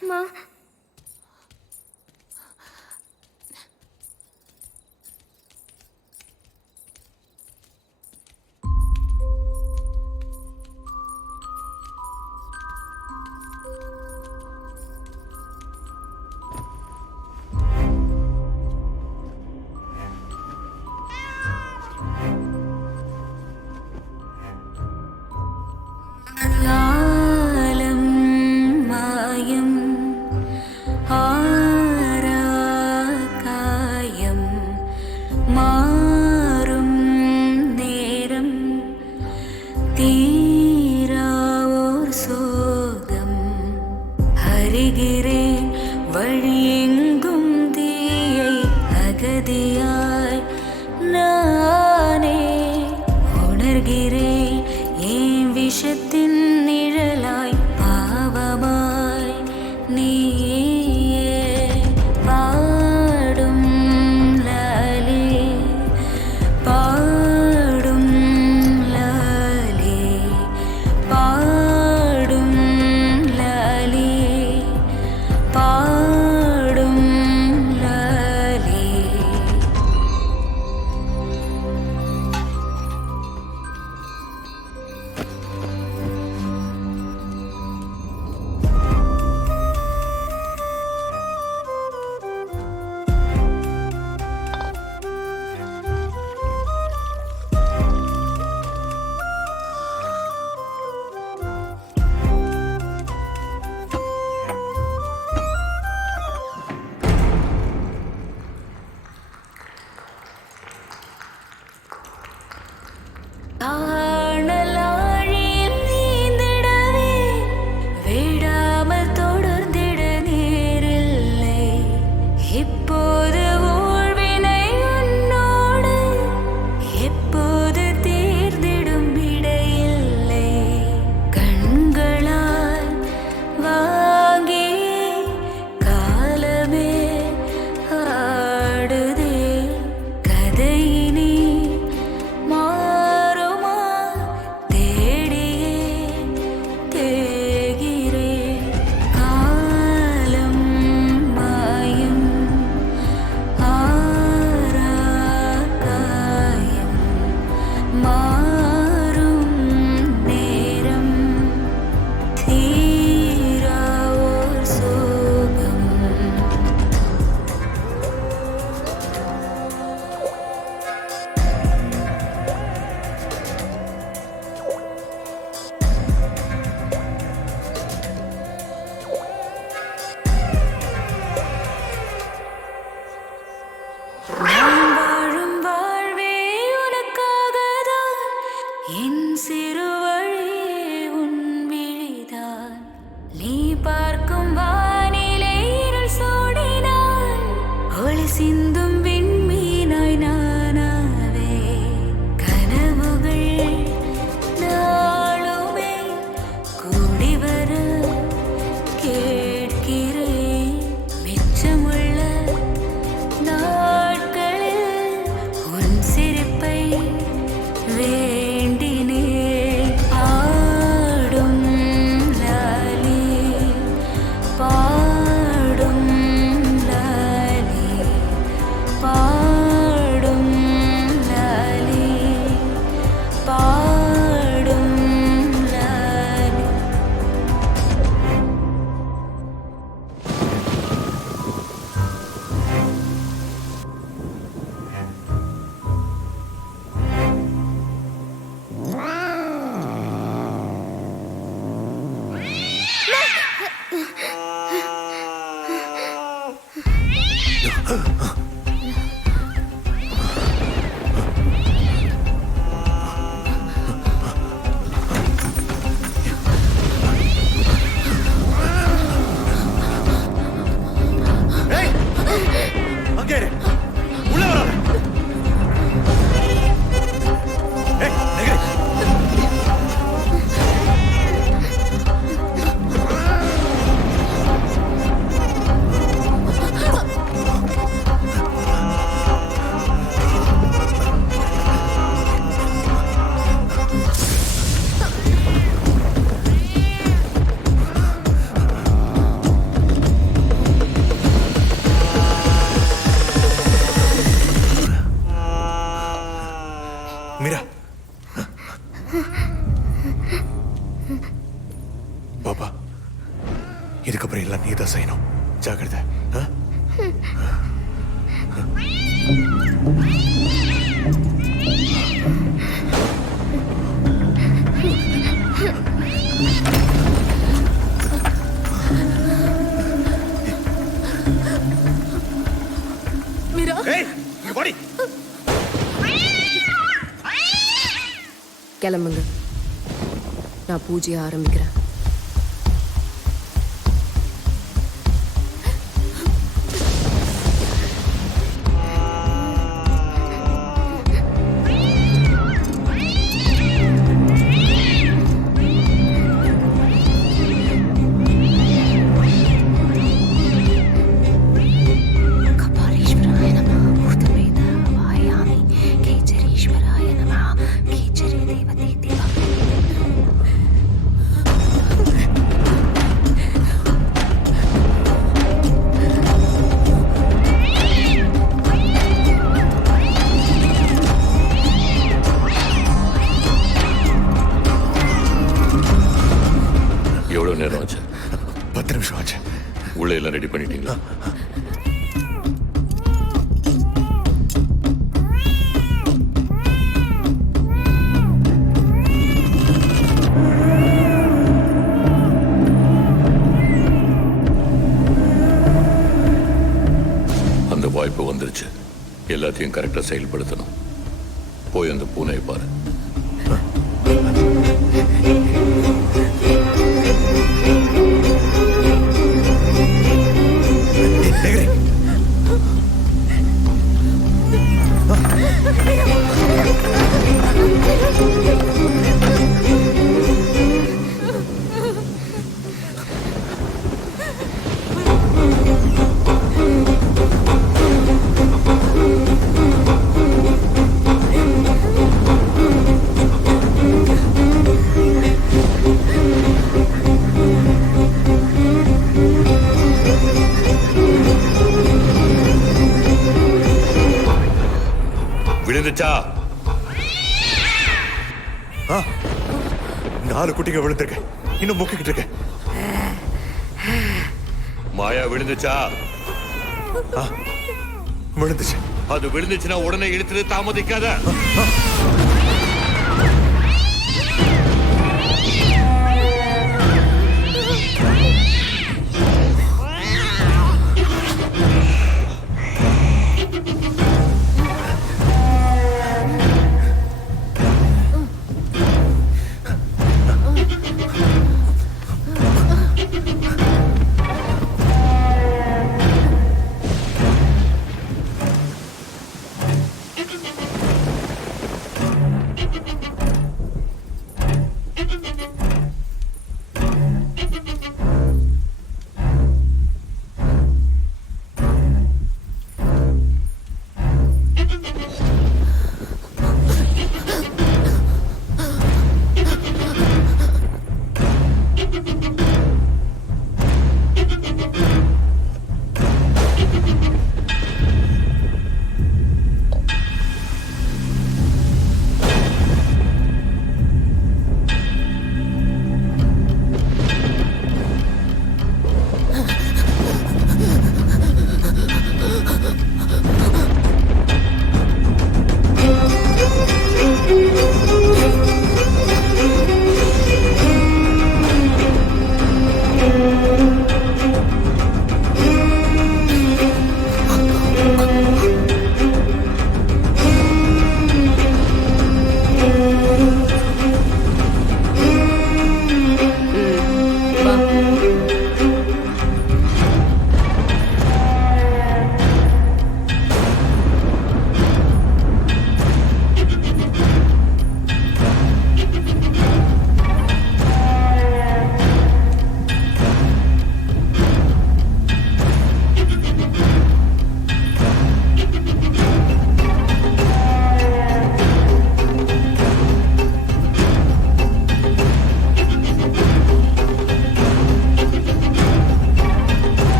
அம்மா. வருகிறேன் என் விஷத்தின் நிழலாய் பாவமாய் நீயே பாடும் லாலே பாடும் லாலே பாடும் லாலே பாடும் லாலே. ஆனலாழியில் நீந்திடவே விடாமல் தொடர்ந்திட நேரில்லை. இப்போது ஊழ்வினை உன்னோடு எப்போது தீர்ந்திடும் விடையில்லை. கண்களால் வாங்கி காலமே ஆடுதே கதையினி மாறுமா தேடியே தேகிறேன். காலம் மாயும் ஆரா காயம் மாறும் நேரம் தீரா ஓர் சோகம். நான் வாழும் வாழ்வே உனக்காகதான். என் சிறு வழியே உன் விழிதான். நீ பார்க்கும் வானிலை இருள் சூடினான். ஒளி சிந்தும் விண்மீனாய் நானாவே. கனவுகள் நாளுமே கூடி வர கேட்கிறேன். மிச்சமுள்ள நாட்களில் உன் சிரிப்பை வேண்டினேன். பாடும் லாலே பாடும் லாலே பாடும் லாலே பாடும் லாலே. அங்கே இரு. உள்ள வராத. ஏய், நெகிரி. மீரா. பாபா, இதுக்கப்புறம் எல்லாம் நீ தான் செய்யணும். ஜாக்கிரதை. ஆ? மீரா ஏய், இங்க வாடி. கிளம்புங்க, நான் பூஜையை ஆரம்பிக்கிறேன். கேச்சரி தேவதே தேவா. எவ்வளவு நேரம் ஆச்சு? 10 நிமிஷம் ஆச்சு. உள்ள எல்லாம் ரெடி பண்ணிட்டீங்களா? அந்த வாய்ப்பு வந்துருச்சு. எல்லாத்தையும் கரெக்டா செயல்படுத்தணும். போய் அந்த பூனையை பாரு. விழுந்துச்சா? 4 குட்டிங்க விழுந்திருக்கு. இன்னும் முக்கிக்கிட்டு இருக்கு. மாயா விழுந்துச்சா? விழுந்துச்சு. அது விழுந்துச்சுன்னா உடனே இழுத்துட்டு தாமதிக்காத.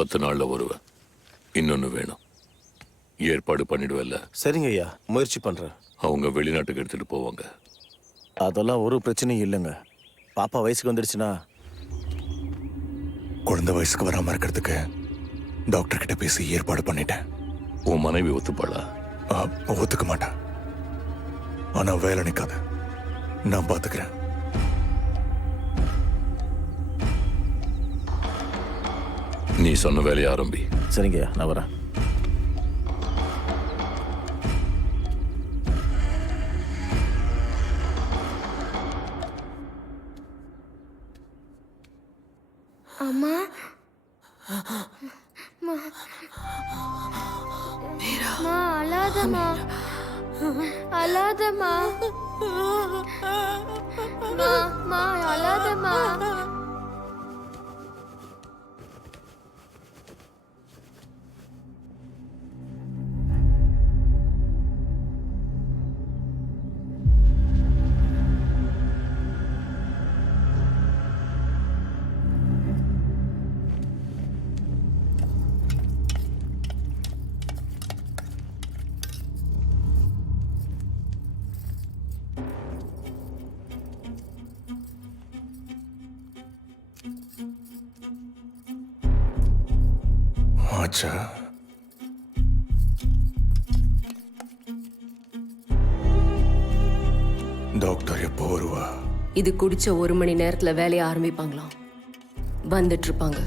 10 நாள்ல வருவேன். இன்னொன்னு வேணும், ஏற்பாடு பண்ணிடுவல்ல? சரிங்க ஐயா, முயற்சி பண்றேன். அவங்க வெளிநாட்டுக்கு எடுத்துட்டு போவாங்க. அதெல்லாம் ஒரு பிரச்சனையும் இல்லைங்க. பாப்பா வயசுக்கு வந்துடுச்சுன்னா குழந்தை வயசுக்கு வராம இருக்கிறதுக்கு டாக்டர் கிட்ட பேசி ஏற்பாடு பண்ணிட்டேன். உன் மனைவி ஒத்துப்பாளா? ஒத்துக்க மாட்டேன். ஆனா வேலை நிக்காது, நான் பாத்துக்கிறேன். நீ சொன்ன வேலையை ஆரம்பி. சரிங்க ஐயா, நான் வரேன். அம்மா அழாதம்மா, அழாதம்மா, அழாதம்மா. ஆச்சா, டாக்டர் எப்போ வருவா? இது குடிச்ச 1 மணி நேரத்துல வேலையை ஆரம்பிப்பாங்களாம். வந்துட்டு இருப்பாங்க.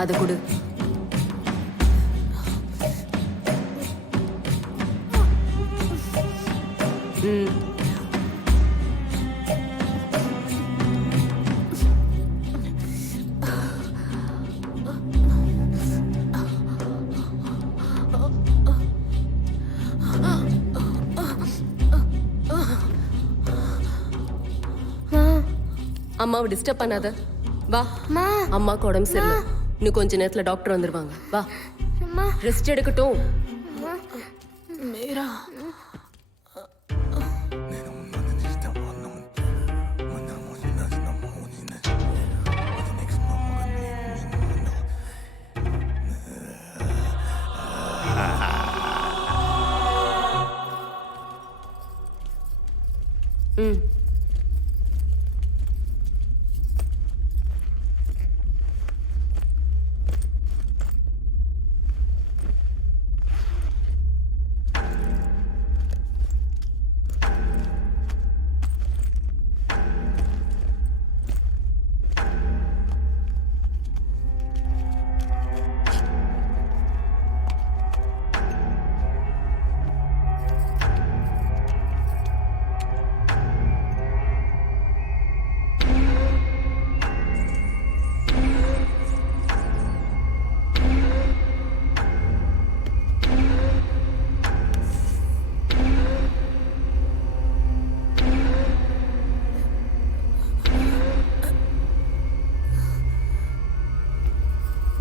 அதை கொடு. அம்மாவை டிஸ்டர்ப் பண்ணாத, வா. அம்மாவுக்கு உடம்பு சரியில்லை, இன்னும் கொஞ்ச நேரத்துல டாக்டர் வந்துருவாங்க. வா, ரெஸ்ட் எடுக்கட்டும். மீரா,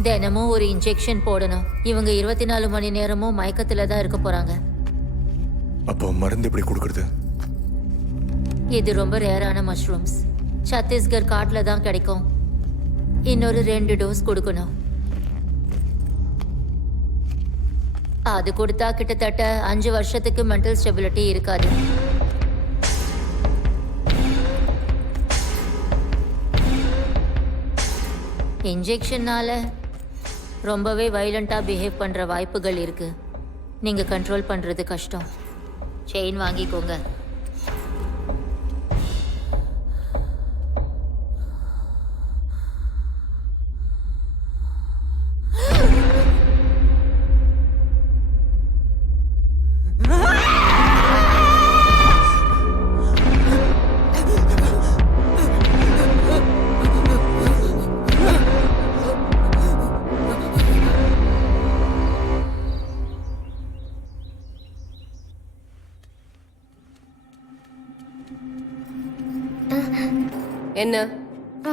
தினமும் ஒரு இன்ஜெக்ஷன் போடணும். இவங்க 24 மணி நேரமும் மயக்கத்துல தான் இருக்க போறாங்க. அப்போ மருந்து எப்படி கொடுக்கறது? இது ரொம்ப ரேரான மஷ்ரூம்ஸ், சத்தீஸ்கர் காட்டுல தான் கிடைக்கும். இன்னொரு 2 டோஸ் கொடுக்கணும். அது கொடுத்தா கிட்டத்தட்ட 5 வருஷத்துக்கு மென்டல் ஸ்டெபிலிட்டி இருக்காது. இன்ஜெக்ஷனால ரொம்பவே வைலண்டாக பிஹேவ் பண்ணுற வாய்ப்புகள் இருக்குது. நீங்கள் கண்ட்ரோல் பண்ணுறது கஷ்டம். செயின் வாங்கிக்கோங்க. என்ன?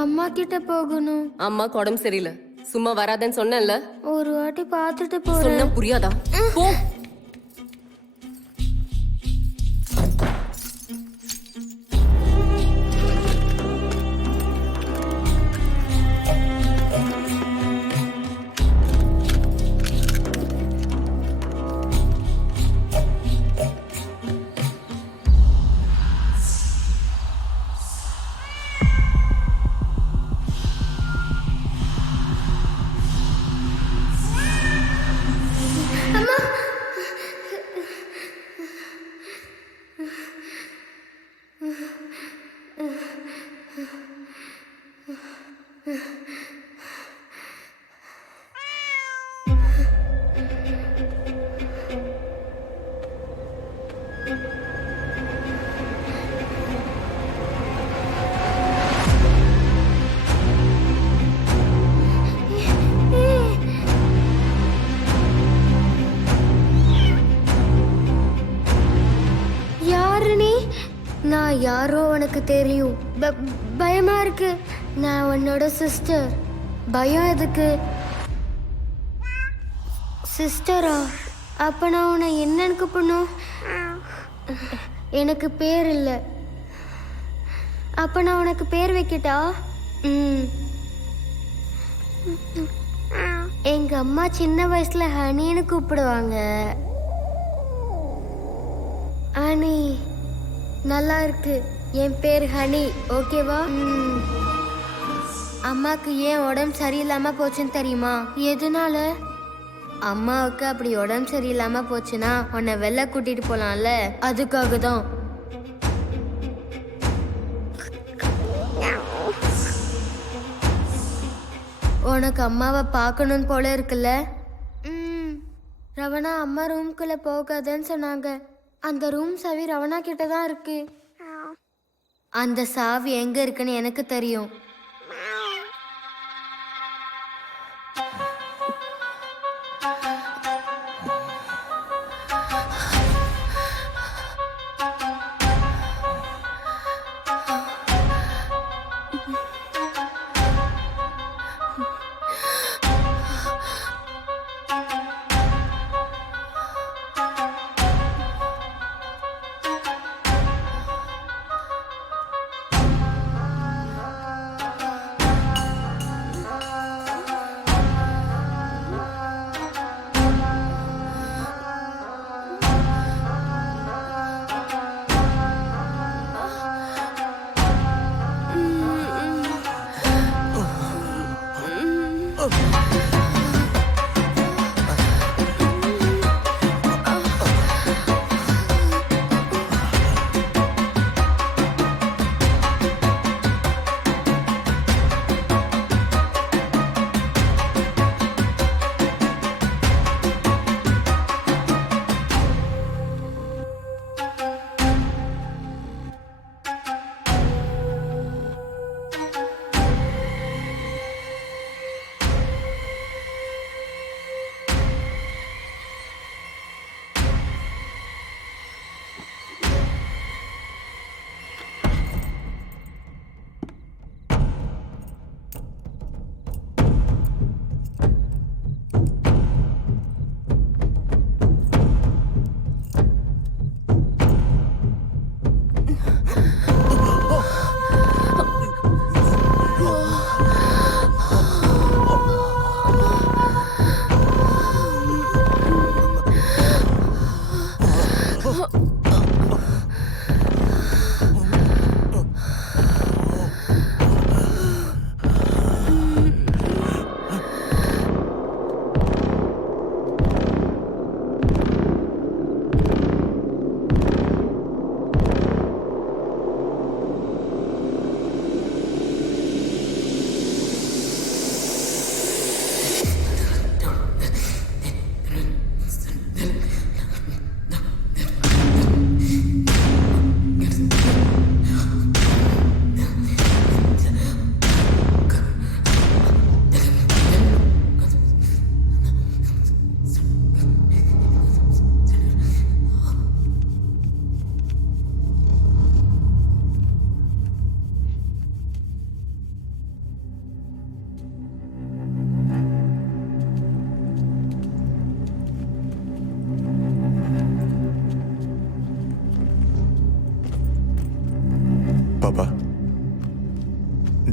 அம்மா கிட்ட போகணும். அம்மாக்கு உடம்பு சரியில்லை, சும்மா வராதன்னு சொன்னேன்ல. ஒரு வாட்டி பார்த்துட்டு போறேன். சொன்னா புரியாதா? போ. யாரு நீ? நான் யாரோ உனக்கு தெரியும். பயமா இருக்கு. நான் உன்னோட சிஸ்டர். பயம் எதுக்கு? சிஸ்டரா? அப்ப நான் உன்னை என்னன்னு கூப்பிடணும்? எனக்கு பேர் இல்லை. அப்ப நான் உனக்கு பேர் வைக்கட்டா? எங்க அம்மா சின்ன வயசுல ஹனின்னு கூப்பிடுவாங்க. ஹனி நல்லா இருக்கு. என் பேர் ஹனி, ஓகேவா? அம்மாக்கு ஏன் உடம்பு சரியில்லாம போச்சுன்னு தெரியுமா? எதனால? அம்மாவுக்கு அப்படி உடம்பு சரியில்லாம போச்சுன்னா உன்னை வெளில கூட்டிட்டு போலாம்ல, அதுக்காக தான். உனக்கு அம்மாவை பார்க்கணும்னு போல இருக்குல்ல? ரவணா அம்மா ரூம்குள்ள போகாதன்னு சொன்னாங்க. அந்த ரூம் சாவி ரவணா கிட்ட தான் இருக்கு. அந்த சாவி எங்க இருக்குன்னு எனக்கு தெரியும்.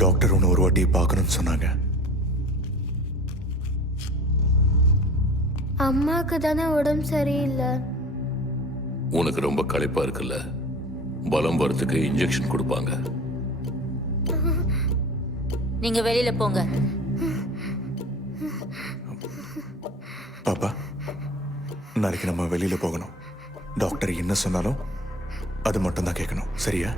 டாக்டர் உன்னை ஒரு வாட்டி பார்க்கணும்னு சொன்னாங்க. அம்மாக்கு தானே உடம்பு சரியில்லை. உனக்கு ரொம்ப களைப்பா இருக்குல்ல, பலம் வரத்துக்கு இன்ஜெக்ஷன் கொடுப்பாங்க. நீங்க வெளியில போங்க. பாப்பா, நாளைக்கு நம்ம வெளியில போகணும். டாக்டர் என்ன சொன்னாலும் அது மட்டும் தான் கேட்கணும், சரியா?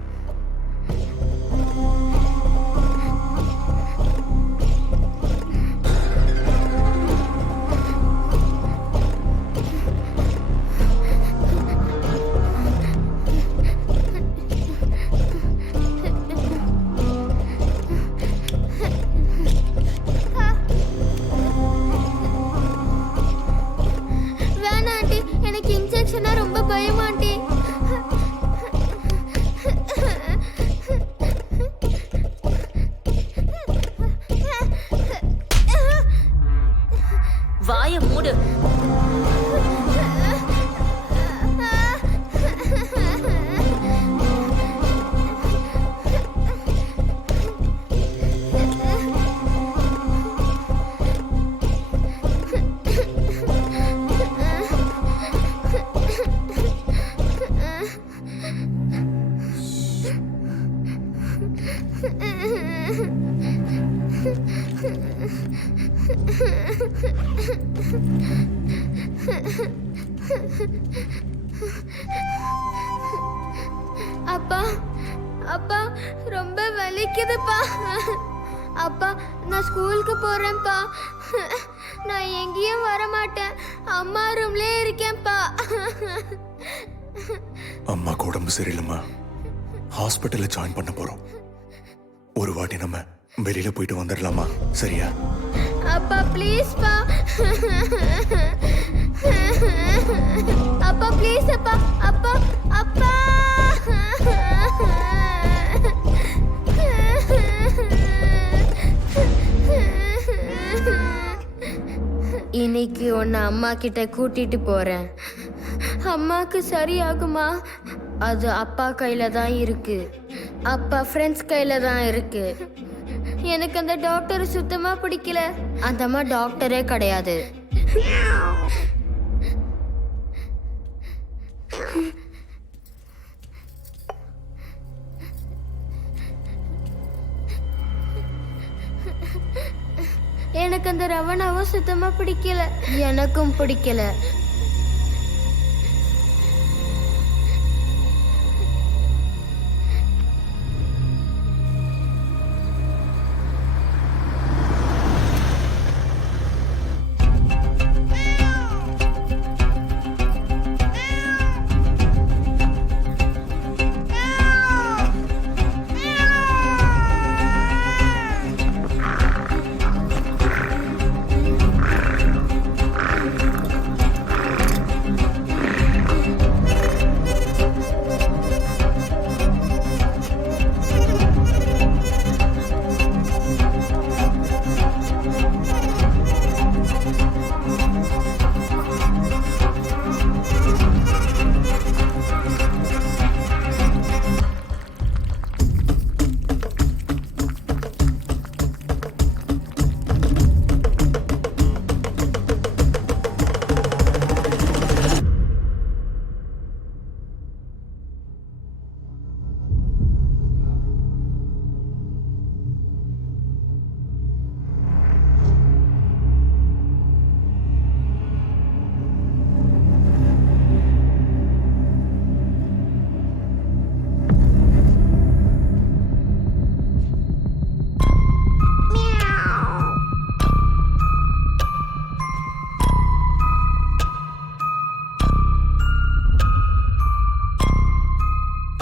வேணாம் ஆண்டி, எனக்கு இன்ஜெக்ஷனா ரொம்ப பயம் ஆண்டி. வாயை மூடு. அப்பா, அப்பா, ரொம்ப வலிக்குதுப்பா. அப்பா, நான் ஸ்கூலுக்கு போறேன்ப்பா. நான் எங்கேயும் வர மாட்டேன். அம்மா ரூம்லயே இருக்கேன்ப்பா. அம்மாக்கு உடம்பு சரியில்லைம்மா, ஹாஸ்பிட்டல்ல ஜாயின் பண்ண போறோம். ஒரு வாட்டி நம்ம வெளியில போயிட்டு வந்துடலாமா, சரியா? அப்பா ப்ளீஸ்ப்பா. அப்பா ப்ளீஸ் அப்பா. அப்பா, அப்பா. இன்னைக்கு உன்னை அம்மா கிட்ட கூட்டிட்டு போறேன். அம்மாக்கு சரியாகுமா? அது அப்பா கையில தான் இருக்கு. அப்பா ஃப்ரெண்ட்ஸ் கையில தான் இருக்கு. எனக்கு அந்த டாக்டர் சுத்தமா பிடிக்கல. அந்த அம்மா டாக்டரே கிடையாது. எனக்கு அந்த ரவணாவும் சுத்தமா பிடிக்கல. எனக்கும் பிடிக்கல.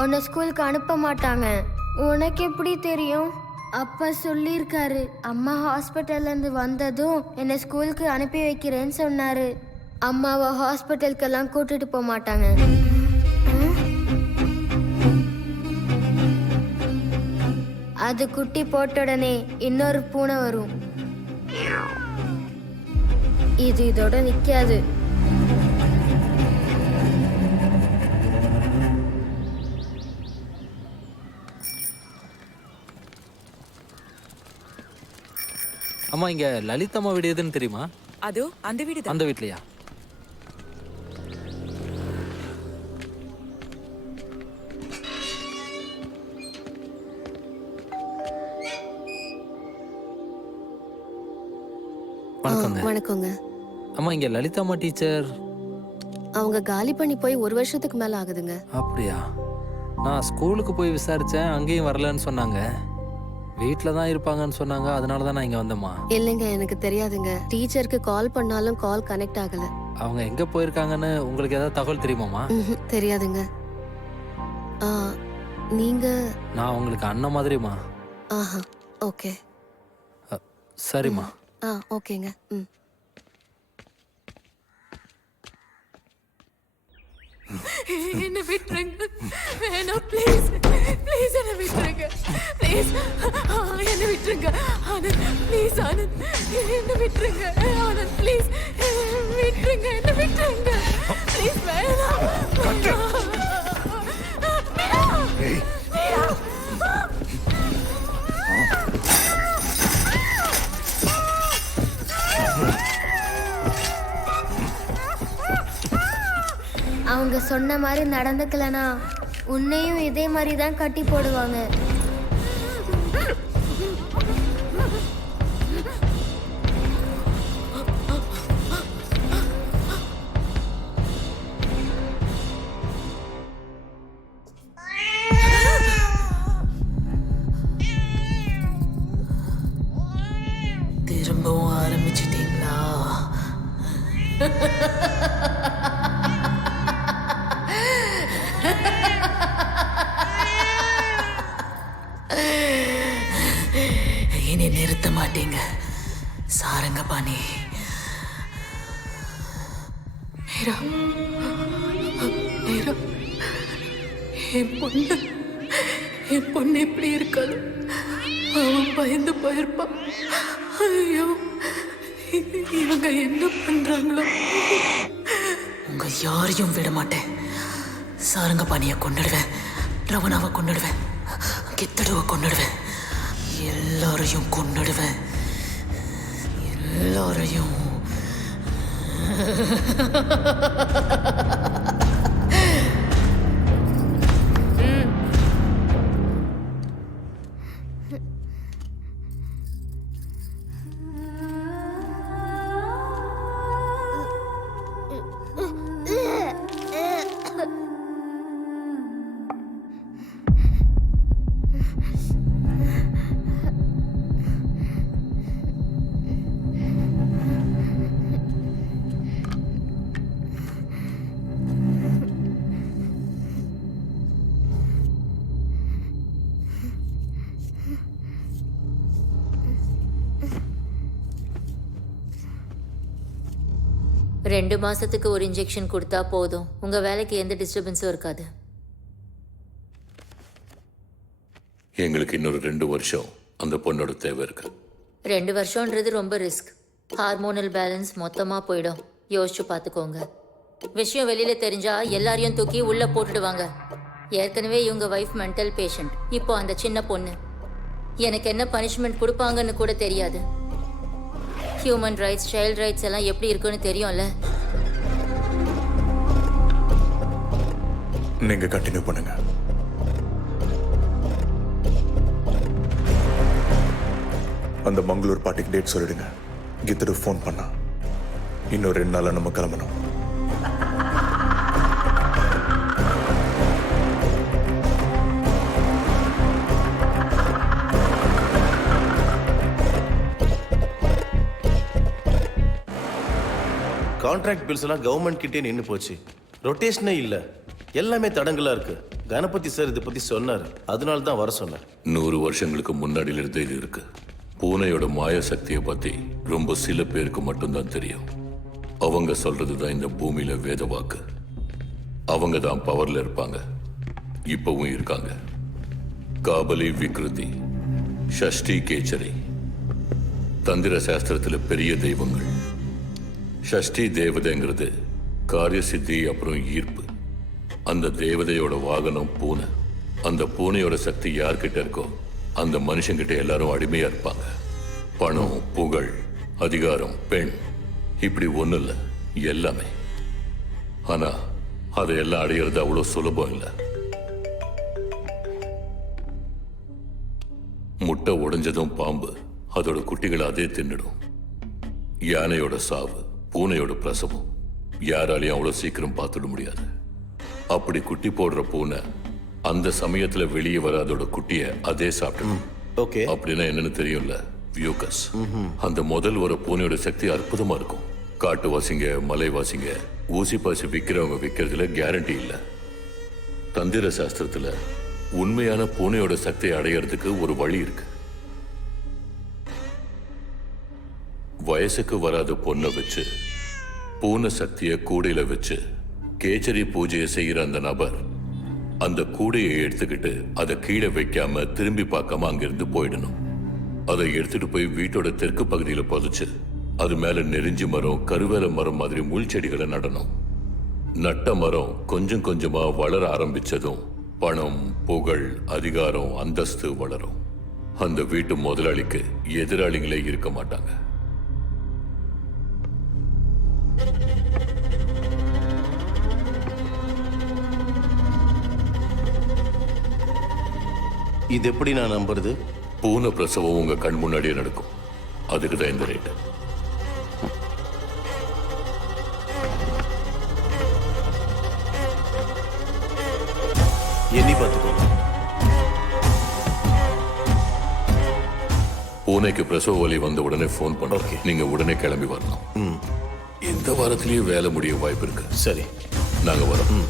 உன்னை ஸ்கூலுக்கு அனுப்ப மாட்டாங்க. உனக்கு எப்படி தெரியும்? அப்பா சொல்லியிருக்காரு. அம்மா ஹாஸ்பிட்டல்ல இருந்து வந்ததும் என்னை ஸ்கூலுக்கு அனுப்பி வைக்கிறேன்னு சொன்னாரு. அம்மாவை ஹாஸ்பிட்டலுக்கெல்லாம் கூட்டிட்டு போக மாட்டாங்க. அது குட்டி போட்ட உடனே இன்னொரு பூனை வரும். இது இதோட நிக்காது. அம்மா இங்க லலிதம்மா வீடு எதுன்னு தெரியுமா? அதோ அந்த வீடு அந்த வீட்லயா? வணக்கங்க. வணக்கங்க. அம்மா இங்க லலிதம்மா டீச்சர் அவங்க காலி பண்ணி போய் 1 வருஷத்துக்கு மேல ஆகுதுங்க. அப்படியா? நான் ஸ்கூலுக்கு போய் விசாரிச்சேன், அங்கேயும் வரலன்னு சொன்னாங்க. வீட்டில் தான் இருப்பாங்கன்னு சொன்னாங்க, அதனால தான் நான் இங்கே வந்தேம்மா. இல்லைங்க, எனக்கு தெரியாதுங்க. டீச்சருக்கு கால் பண்ணாலும் கால் கனெக்ட் ஆகல. அவங்க எங்கே போயிருக்காங்கன்னு உங்களுக்கு ஏதாவது தகவல் தெரியுமாம்மா? தெரியாதுங்க. நீங்க? நான் உங்களுக்கு அண்ணன் மாதிரிம்மா. ஆஹா, ஓகே. சரிம்மா. ஓகேங்க. என்ன விட்டுருங்க, வேணாம் ப்ளீஸ் ப்ளீஸ் என்ன விட்டுருங்க, ப்ளீஸ் என்ன விட்டுருங்க ஆனந்த், ப்ளீஸ் ஆனந்த் என்ன விட்டுருங்க ஆனந்த், ப்ளீஸ் விட்டுருங்க, என்ன விட்டுருங்க ப்ளீஸ், வேணாம் அவங்க சொன்ன மாதிரி நடந்துக்கலனா உன்னையும் இதே மாதிரி தான் கட்டி போடுவாங்க. திரும்பவும் ஆரம்பிச்சிட்டீங்களா? இனி நிறுத்த மாட்டீங்க சாரங்கபாணி. மீரா, மீரா, என் பொண்ணு எப்படி இருக்காது? அவன் பயந்து போயிருப்பான். ஐயோ, இவங்க என்ன பண்றாங்களோ? உங்க யாரையும் விட மாட்டேன். சாரங்கபாணியை கொண்டுடுவேன், ரவணாவை கொண்டுடுவேன், கித்தடுவை கொண்டுடுவேன், எல்லாரையும் கொண்டுடுவேன், எல்லாரையும். ரெண்டு மாசத்துக்கு ஒரு இன்ஜெக்ஷன் கொடுத்தா போதும். உங்க வேலைக்கு எந்த டிஸ்டர்பன்ஸும் இருக்காது. எங்களுக்கு இன்னொரு 2 வருஷம் அந்த பொண்ணோட தேவை இருக்கு. 2 வருஷம்ன்றது ரொம்ப ரிஸ்க். ஹார்மோனல் பேலன்ஸ் மொத்தமா போயிடும். யோசிச்சு பார்த்துக்கோங்க. விஷயம் வெளியில தெரிஞ்சா எல்லாரையும் தூக்கி உள்ள போட்டுடுவாங்க. ஏற்கனவே இவங்க வைஃப் மென்டல் பேஷண்ட். இப்போ அந்த சின்ன பொண்ணு. எனக்கு என்ன பனிஷ்மெண்ட் கொடுப்பாங்கன்னு கூட தெரியாது. ஹியூமன் ரைட்ஸ், சைல்ட் ரைட்ஸ் எல்லாம் எப்படி இருக்குன்னு தெரியும்ல. நீங்க கண்டினியூ பண்ணுங்க. அந்த மங்களூர் பார்ட்டிக்கு டேட் சொல்லிடுங்க. கித்தடு ஃபோன் பண்ணா இன்னும் 2 நாள்ல நம்ம கிளம்பணும். கான்ட்ராக்ட் பில்ஸ் எல்லாம் கவர்மெண்ட் கிட்டே நின்று போச்சு. ரொட்டேஷனே இல்லை, எல்லாமே தடங்களா இருக்கு. கணபதி சார் இதை பத்தி சொன்னார், அதனால தான் வர சொன்னார். 100 வருஷங்களுக்கு முன்னாடியில இருந்து இது இருக்கு. பூனையோட மாய சக்தியை பத்தி ரொம்ப சில பேருக்கு மட்டும்தான் தெரியும். அவங்க சொல்றதுதான் இந்த பூமியில வேத வாக்கு. அவங்க தான் பவர்ல இருப்பாங்க, இப்பவும் இருக்காங்க. காபலி விக்ருதி, ஷஷ்டி கேச்சரி, தந்திர சாஸ்திரத்துல பெரிய தெய்வங்கள். ஷஷ்டி தேவதைங்கிறது காரிய சித்தி, அப்புறம் ஈர்ப்பு. அந்த தேவதையோட வாகனம் பூனை. அந்த பூனையோட சக்தி யார்கிட்ட இருக்கோ அந்த மனுஷங்கிட்ட எல்லாரும் அடிமையா இருப்பாங்க. பணம், புகழ், அதிகாரம், பெண், இப்படி ஒண்ணு இல்ல, எல்லாமே. ஆனா அதையெல்லாம் அடையிறது அவ்வளவு சுலபம் இல்ல. முட்டை உடைஞ்சதும் பாம்பு அதோட குட்டிகளை அதே தின்னுடும். யானையோட சாவு, பூனையோட பிரசவம் யாராலையும் அவ்வளவு சீக்கிரம் பார்த்துட முடியாது. அப்படி குட்டி போடுற பூனை அந்த சமயத்துல வெளியே வர அதோட குட்டிய அதே சாப்பிடும். ஓகே. அப்படின்னா என்னன்னு தெரியும்ல, வியூகஸ். அந்த முதல் வர பூனையோட சக்தி அற்புதமா இருக்கும். காட்டுவாசிங்க, மலைவாசிங்க, ஊசி பாசி விற்கிறவங்க விற்கிறதுல கேரண்டி இல்ல. தந்திர சாஸ்திரத்துல உண்மையான பூனையோட சக்தியை அடையறதுக்கு ஒரு வழி இருக்கு. வயசுக்கு வராத பொண்ணை வச்சு பூனை சக்தியை கூடையில வச்சு கேச்சரி பூஜையை செய்யற அந்த நபர் அந்த கூடையை எடுத்துக்கிட்டு அதை கீழே வைக்காம திரும்பி பார்க்காம அங்கிருந்து போயிடணும். அதை எடுத்துட்டு போய் வீட்டோட தெற்கு பகுதியில புதைச்சு அது மேல நெருஞ்சி மரம், கருவேல மரம் மாதிரி முள் செடிகளை நடணும். நட்ட மரம் கொஞ்சம் கொஞ்சமா வளர ஆரம்பிச்சதும் பணம், புகழ், அதிகாரம், அந்தஸ்து வளரும். அந்த வீட்டு முதலாளிக்கு எதிராளிகளே இருக்க மாட்டாங்க. இது எப்படி நான் நம்புறது? பூனை பிரசவம் உங்க கண் முன்னாடியே நடக்கும். அதுக்கு தான் இந்த ரேட்டு. எண்ணி பார்த்துக்கோ. பூனைக்கு பிரசவ வலி வந்த உடனே ஃபோன் பண்ணுறேன். நீங்க உடனே கிளம்பி வரணும். இந்த வாரத்திலேயே வேலை முடிய வாய்ப்பு இருக்கு. சரி, நாங்க வரோம்.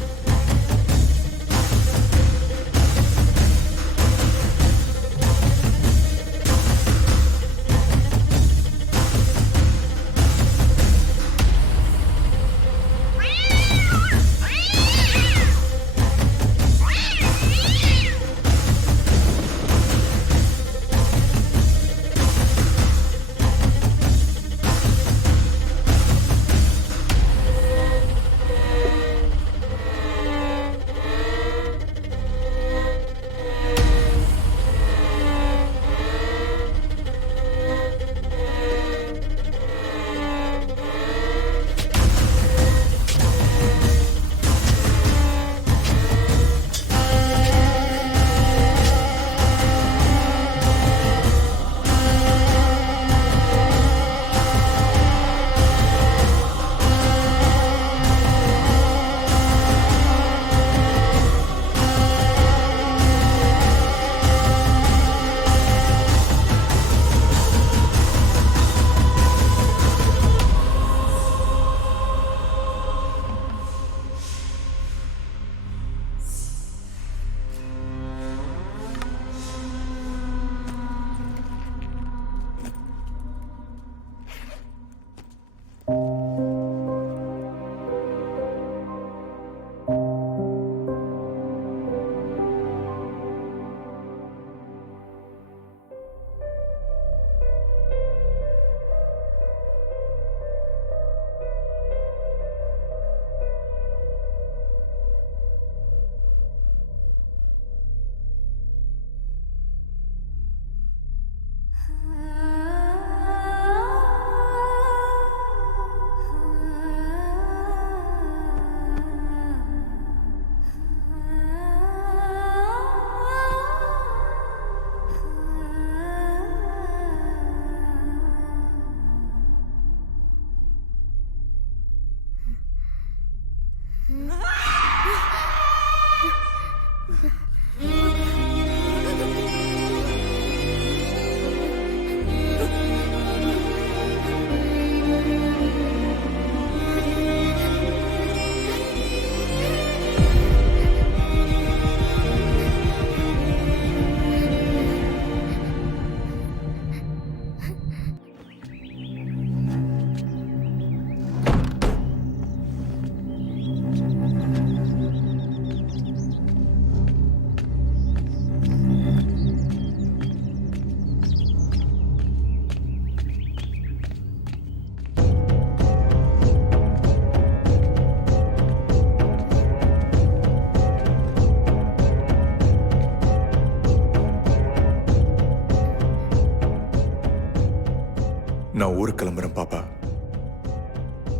நான் ஊருக்கு கிளம்புறேன் பாப்பா.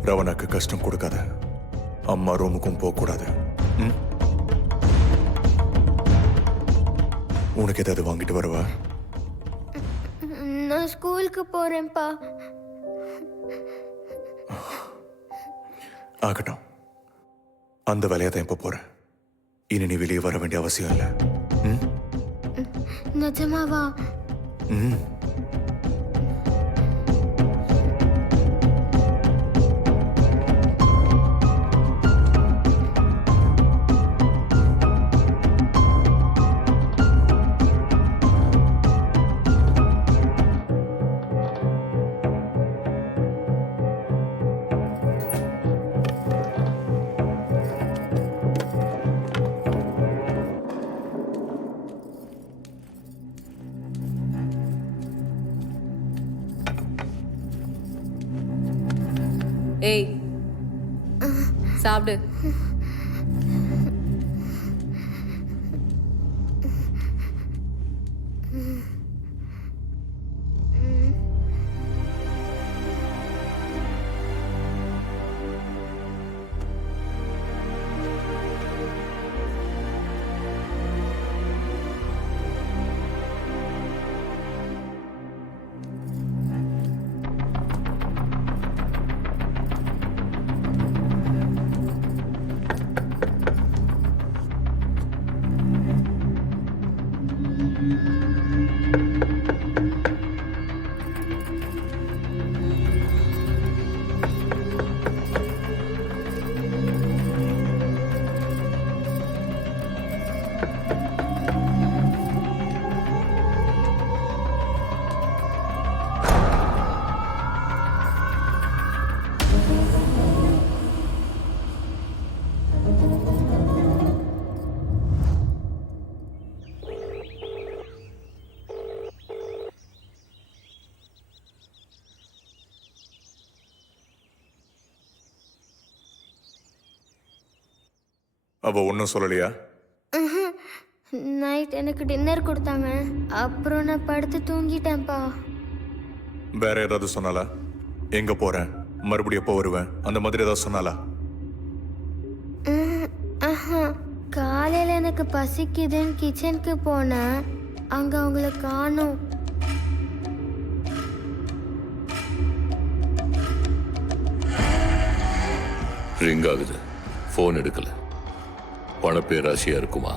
ரவனாக்கு கஷ்டம் கொடுக்காத. அம்மா ரூமுக்கும் போகக்கூடாது. உனக்கு ஏதாவது வாங்கிட்டு வரவா? நான் ஸ்கூலுக்கு போறேன்ப்பா. ஆகட்டும், அந்த வேலையை தான் இப்ப போறேன். இனி நீ வெளியே வர வேண்டிய அவசியம் இல்லை. நிஜமாவா? ஏய், சாப்பிடு. அவ ஒன்றும் சொல்லலையா? நைட் எனக்கு டின்னர் கொடுத்தாங்க. அப்புறம் நான் படுத்து தூங்கிட்டேன்ப்பா. வேற ஏதாவது சொன்னாலா? எங்க போறேன், மறுபடியும் எப்போ வருவேன், அந்த மாதிரி ஏதாவது சொன்னாலா? காலையில் எனக்கு பசிக்குதுன்னு கிச்சனுக்கு போனேன். அங்கே அவங்கள காணோம். ரிங் ஆகுது, ஃபோன் எடுக்கல. பணப்பேராசியா இருக்குமா?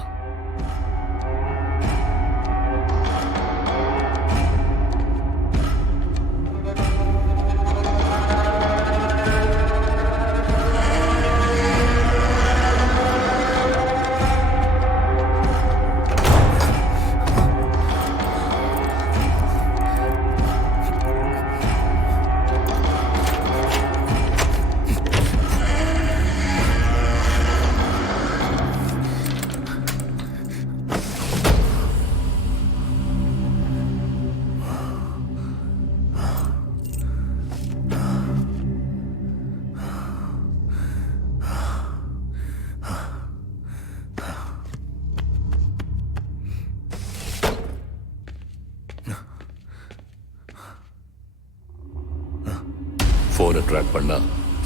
ஃபோனை ட்ராக் பண்ணா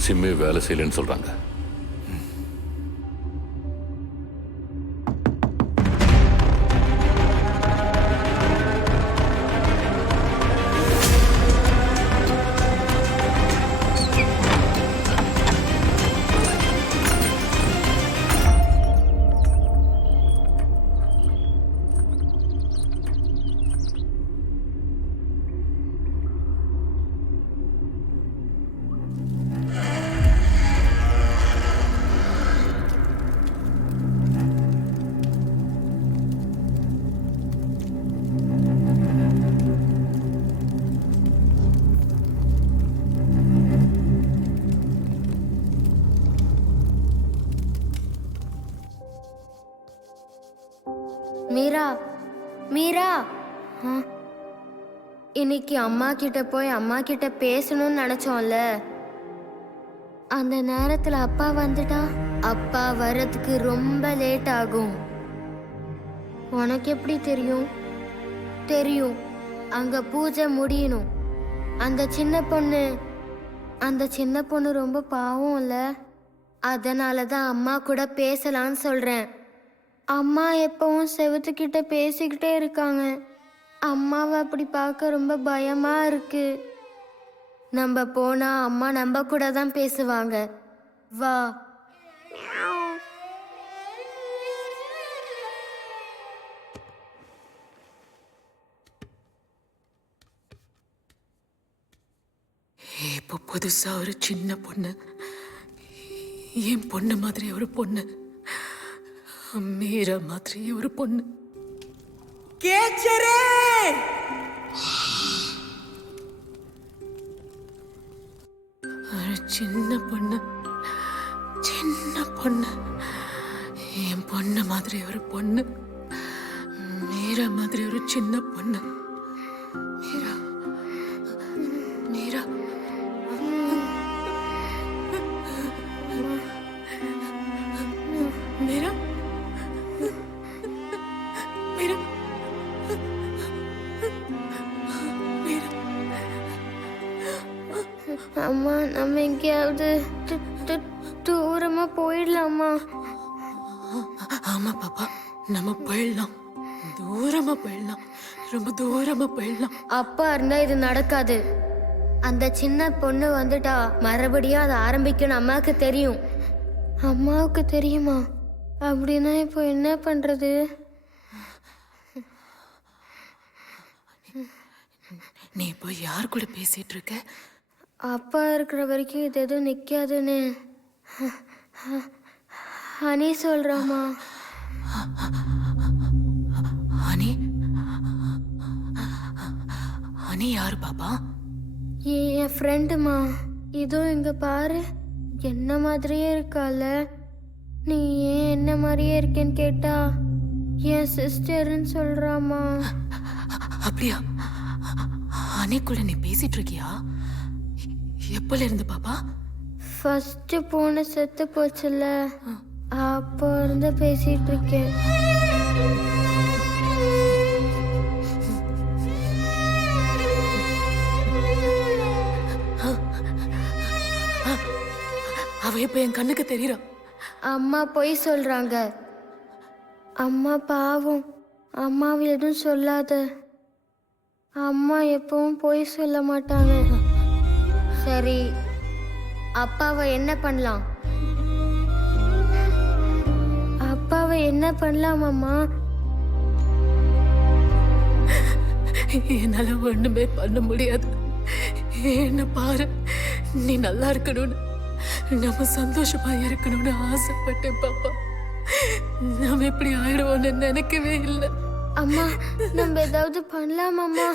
சிம்மே வேலை செய்யலன்னு சொல்றாங்க. மீரா, மீரா, இன்னைக்கு அம்மா கிட்ட போய் அம்மா கிட்ட பேசணும்னு நினைச்சோம்ல, அந்த நேரத்துல அப்பா வந்துட்டா அப்பா வர்றதுக்கு ரொம்ப லேட் ஆகும். உனக்கு எப்படி தெரியும்? தெரியும், அங்க பூஜை முடியணும். அந்த சின்ன பொண்ணு ரொம்ப பாவம் இல்ல, அதனால தான் அம்மா கூட பேசலான்னு சொல்றேன். அம்மா எப்பவும் செவுத்துக்கிட்ட பேசிக்கிட்டே இருக்காங்க. அம்மாவை அப்படி பார்க்க ரொம்ப பயமா இருக்கு. நம்ம போனா அம்மா நம்ம கூட தான் பேசுவாங்க. வா. இப்போ புதுசா ஒரு சின்ன பொண்ணு, என் பொண்ணு மாதிரி ஒரு பொண்ணு, மீரா மாதிரி ஒரு பொண்ணு. ஒரு சின்ன பொண்ணு, என் பொண்ணு மாதிரி ஒரு பொண்ணு, மீரா மாதிரி ஒரு சின்ன பொண்ணு. மீரா, மீரா, மீரா, மீரா, மீரா. அம்மா, நம்ம எங்கேயாவது தூரமா போயிடலாமா? ஆமா பாப்பா, நம்ம போயிடலாம். தூரமா போயிடலாம், ரொம்ப தூரமா போயிடலாம். அப்பா இருந்தா இது நடக்காது. அந்த சின்ன பொண்ணு வந்துட்டா மறுபடியும் அதை ஆரம்பிக்கணும். அம்மாவுக்கு தெரியும். அம்மாவுக்கு தெரியுமா? அப்படின்னா இப்போ என்ன பண்றது? நீ இப்போ யார் கூட பேசிட்டு இருக்க? அப்பா இருக்கிற வரைக்கும் இது எதுவும் நிற்காதுன்னு ஹனி சொல்றாமா. ஹனி? ஹனி யாரு பாப்பா? என் ஃப்ரெண்டுமா. இதோ இங்க பாரு, என்ன மாதிரியே இருக்கால. நீ ஏன் என்ன மாதிரியே இருக்கேன்னு கேட்டா என் சிஸ்டர்ன்னு சொல்றாமா. அப்படியா? ஹனி கூட நீ பேசிட்டு இருக்கியா? எப்பல இருந்து பாப்பா? ஃபர்ஸ்ட் பூனை செத்து போச்சுல்ல, அப்போ இருந்து பேசிட்டு இருக்கேன். அவ இப்ப என் கண்ணுக்கு தெரியறா. அம்மா பொய் சொல்றாங்க. அம்மா பாவம். அம்மாவை எதுவும் சொல்லாத. அம்மா எப்பவும் பொய் சொல்ல மாட்டாங்க. சரி, அப்பாவை என்ன பண்ணலாம்? அப்பாவை என்ன பண்ணலாம் அம்மா? என்னால ஒண்ணுமே பண்ண முடியாது. என்ன பாரு, நீ நல்லா இருக்கணும்னு, நம்ம சந்தோஷமா இருக்கணும்னு ஆசைப்பட்டேன் பாப்பா. நாம எப்படி ஆயிடுவோம்னு நினைக்கவே இல்லை. அம்மா, நம்ம ஏதாவது பண்ணலாம் அம்மா,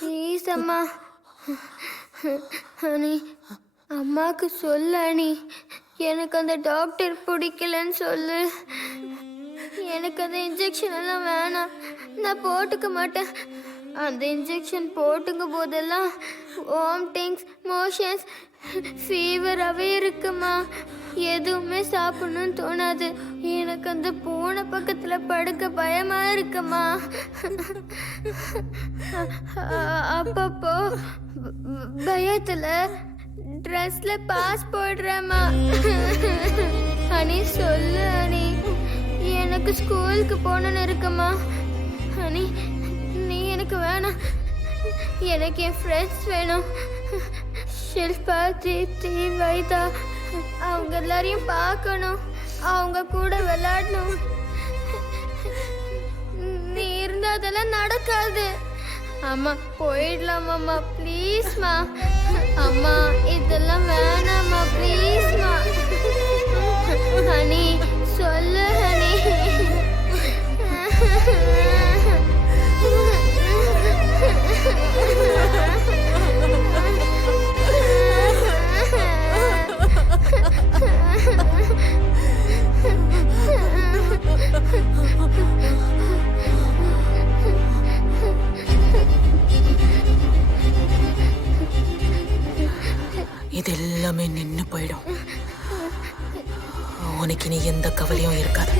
ப்ளீஸ் அம்மா. அனி, அம்மாவுக்கு சொல்லு அனி. எனக்கு அந்த டாக்டர் பிடிக்கலன்னு சொல்லு. எனக்கு அந்த இன்ஜெக்ஷன் எல்லாம் வேணாம், நான் போட்டுக்க மாட்டேன். அந்த இன்ஜெக்ஷன் போட்டுங்க போதெல்லாம் வாமிட்டிங்ஸ், மோஷன்ஸ், ஃபீவராகவே இருக்குமா. எதுவுமே சாப்பிடணும்னு தோணாது. எனக்கு அந்த பூனை பக்கத்தில் படுக்க பயமா இருக்குமா. அப்பப்போ பயத்தில் ட்ரெஸ்ல பாஸ் போடுறேம்மா. அனி சொல்லு அனி, எனக்கு ஸ்கூலுக்கு போகணுன்னு இருக்குமா. அனி, நீ எனக்கு வேணாம், எனக்கு என் ஃப்ரெண்ட்ஸ் வேணும். ஷில்பா, தீப்தி, வைதா, அவங்க எல்லாரையும் பார்க்கணும், அவங்க கூட விளையாடணும். நீ இருந்தா அதெல்லாம் நடக்காது. அம்மா போயிடலாம் அம்மா, ப்ளீஸ்மா. அம்மா இதெல்லாம் வேணாம்மா, ப்ளீஸ்மா. ஹனி சொல்லு ஹனி. இது எல்லாமே நின்னு போயிடும். உனக்கு நீ எந்த கவலையும் இருக்காது.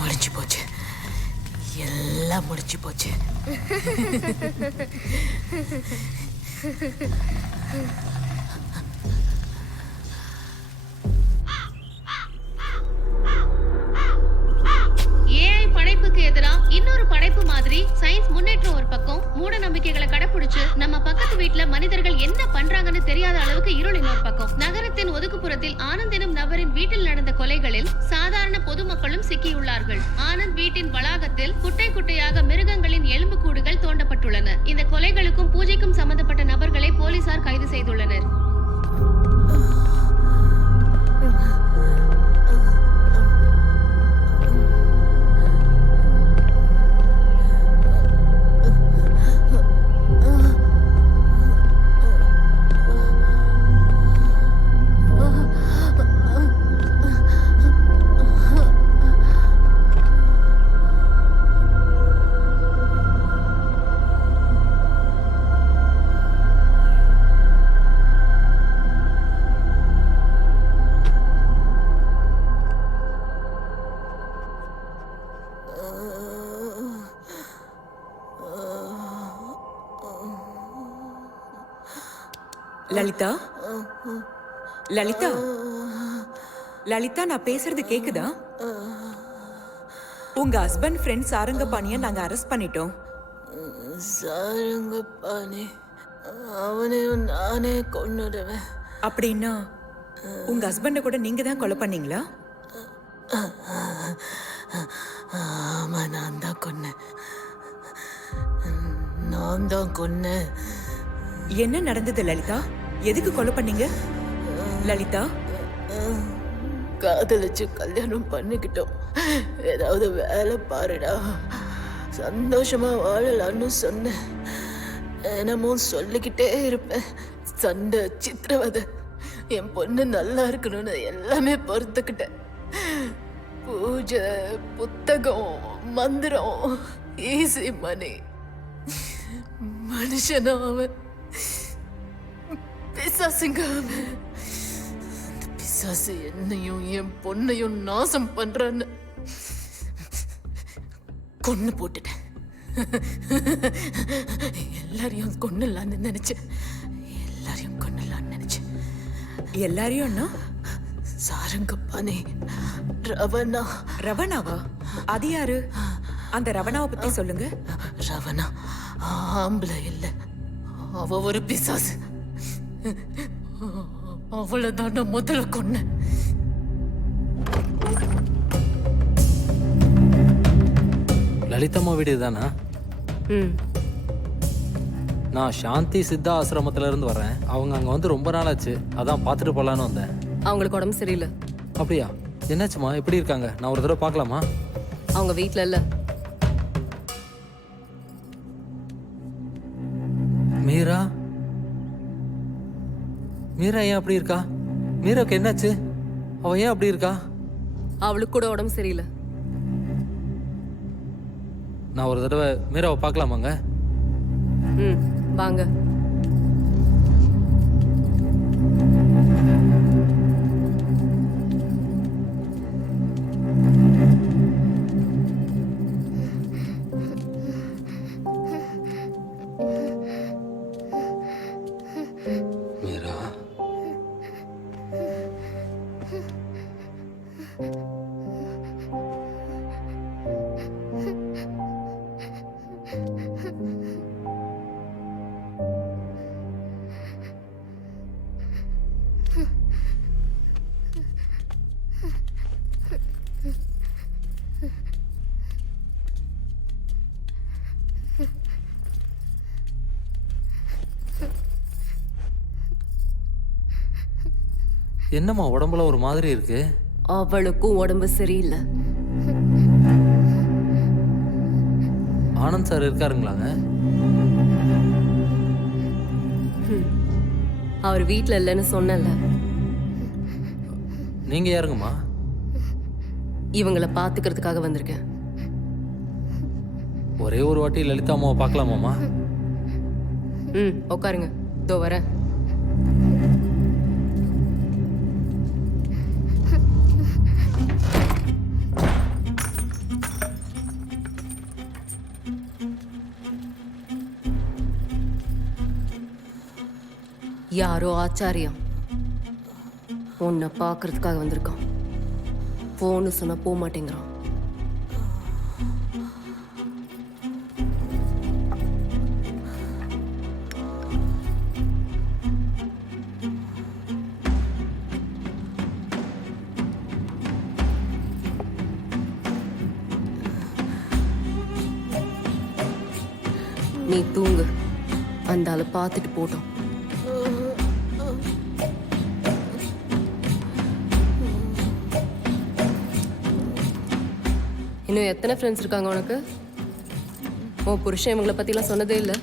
முடிஞ்சு போச்சு, எல்லாம் முடிஞ்சு போச்சு. ஏஐ படைப்புக்கு எதிரா இன்னொரு படைப்பு மாதிரி சயின்ஸ் முன்னேற்றம் ஒரு பக்கம், மூட நம்பிக்கைகளை கடைபிடிச்சு நம்ம பக்கத்து வீட்டுல மனிதர்கள் என்ன பண்றாங்கன்னு தெரியாத அளவுக்கு இருள் இன்னொரு பக்கம். நகரத்தின் ஒதுக்குப்புறத்தில் ஆனந்த் எனும் நபரின் வீட்டில் நடந்த கொலைகளில் சாதாரண பொதுமக்களும் சிக்கியுள்ளார்கள். ஆனந்த் வீட்டின் வளாகத்தில் குட்டை குட்டையாக மிருகங்களின் எலும்புக்கூடுகள் தோண்டப்பட்டுள்ளன. இந்த கொலைகளுக்கும் பூஜைக்கும் சம்பந்தப்பட்ட நபர்களை போலீசார் கைது செய்துள்ளனர். லலிதா, லலிதா, லலிதா, நான் பேசுறது கேக்குதா? உங்க ஹஸ்பண்ட் ஃப்ரெண்ட் சாரங்கபாணிய நாங்க அரெஸ்ட் பண்ணிட்டோம். சாரங்கபாணி அவனையும் நானே கொன்னுடுவேன். அப்படின்னா உங்க ஹஸ்பண்ட கூட நீங்க தான் கொலை பண்ணீங்களா? ஆமா, நான் தான் கொன்னேன். நான் தான் கொன்னேன். என்ன நடந்தது லலிதா? எதுக்கு கொலை பண்ணீங்க லலிதா? காதலிச்சு கல்யாணம் பண்ணிக்கிட்டோம். ஏதாவது வேலை பாருடா, சந்தோஷமா வாழலான்னு சொன்னேன். என்னமும் சொல்லிக்கிட்டே இருப்பேன். சண்டை, சித்திரவதை, என் பொண்ணு நல்லா இருக்கணும்னு எல்லாமே பொறுத்துக்கிட்டேன். பூஜை, புத்தகம், மந்திரம், ஈஸி மணி. மனுஷனா அவன், பிசாசுங்க அவன். அந்த பிசாசு என்னையும் என் பொண்ணையும் நாசம் பண்றான்னு கொன்னு போட்டுட்டேன். எல்லாரையும் கொன்னலான்னு நினைச்சேன். எல்லாரையும் கொன்னலான்னு நினைச்சேன். எல்லாரையும் சாரங்கபாணி, ரவணா. ரவணாவா? அது யாரு? அந்த ரவணாவை பத்தி சொல்லுங்க. ரவணா ஆம்பளை இல்ல, அவ ஒரு பிசாசு. அவளைதான் நான் முதல்ல கொன்னேன். லலிதம்மா வீடு தானா? நான் சாந்தி சித்தா ஆசிரமத்துல இருந்து வரேன். அவங்க அங்க வந்து ரொம்ப நாள் ஆச்சு, அதான் பார்த்துட்டு போலான்னு வந்தேன். அவங்களுக்கு உடம்பு சரியில்லை. அப்படியா? என்னாச்சுமா? எப்படி இருக்காங்க? நான் ஒரு தடவை பார்க்கலாமா? அவங்க வீட்டில் இல்லை. மீரா? மீரா ஏன் அப்படி இருக்கா? மீராவுக்கு என்னாச்சு? அவ ஏன் அப்படி இருக்கா? அவளுக்கு கூட உடம்பு சரியில்லை. நான் ஒரு தடவை மீராவை பார்க்கலாமாங்க? வாங்க. மீரா, என்னம்மா உடம்புல ஒரு மாதிரி இருக்கு? அவளுக்கும் உடம்பு சரியில்லை. ஆனந்த் சார் இருக்காருங்களாங்க? அவர் வீட்டில் இல்லைன்னு சொன்னல. நீங்க யாருங்கம்மா? இவங்களை பார்த்துக்கிறதுக்காக வந்திருக்கேன். ஒரே ஒரு வாட்டி லலிதா அம்மாவை பார்க்கலாமாம்மா? உட்காருங்க, இதோ வரேன். யாரோ ஆச்சாரியம் உன்னை பார்க்கறதுக்காக வந்திருக்கான். போன்னு சொன்னா போக மாட்டேங்கிறான். நீ தூங்கு, அந்த ஆளை பார்த்துட்டு போட்டோம். இன்னும் எத்தனை ஃப்ரெண்ட்ஸ் இருக்காங்க உனக்கு? உன் புருஷன் இவங்களை பற்றிலாம் சொன்னதே இல்லை.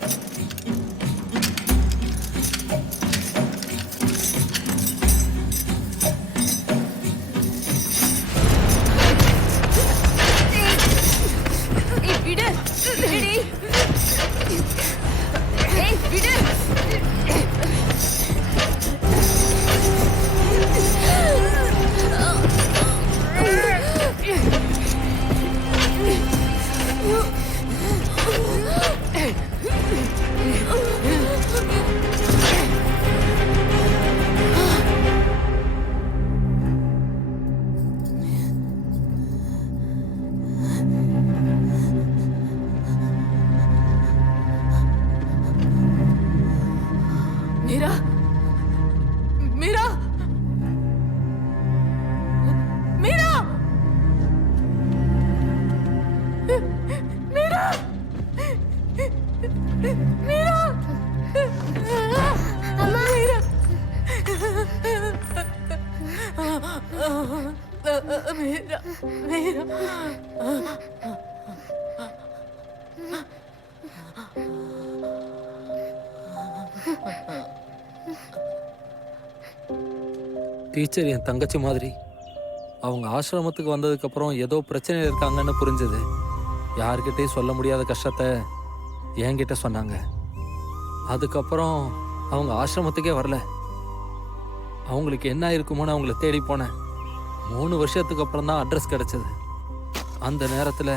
மீரா, மீரா, மீரா, மீரா, மீரா, அம்மா, மீரா, மீரா, மீரா. டீச்சர் என் தங்கச்சி மாதிரி. அவங்க ஆசிரமத்துக்கு வந்ததுக்கப்புறம் ஏதோ பிரச்சனை இருக்காங்கன்னு புரிஞ்சது. யார்கிட்டையும் சொல்ல முடியாத கஷ்டத்தை என்கிட்ட சொன்னாங்க. அதுக்கப்புறம் அவங்க ஆசிரமத்துக்கே வரல. அவங்களுக்கு என்ன இருக்குமோன்னு அவங்கள தேடி போனேன். 3 வருஷத்துக்கு அப்புறம் தான் அட்ரஸ் கிடைச்சது. அந்த நேரத்தில்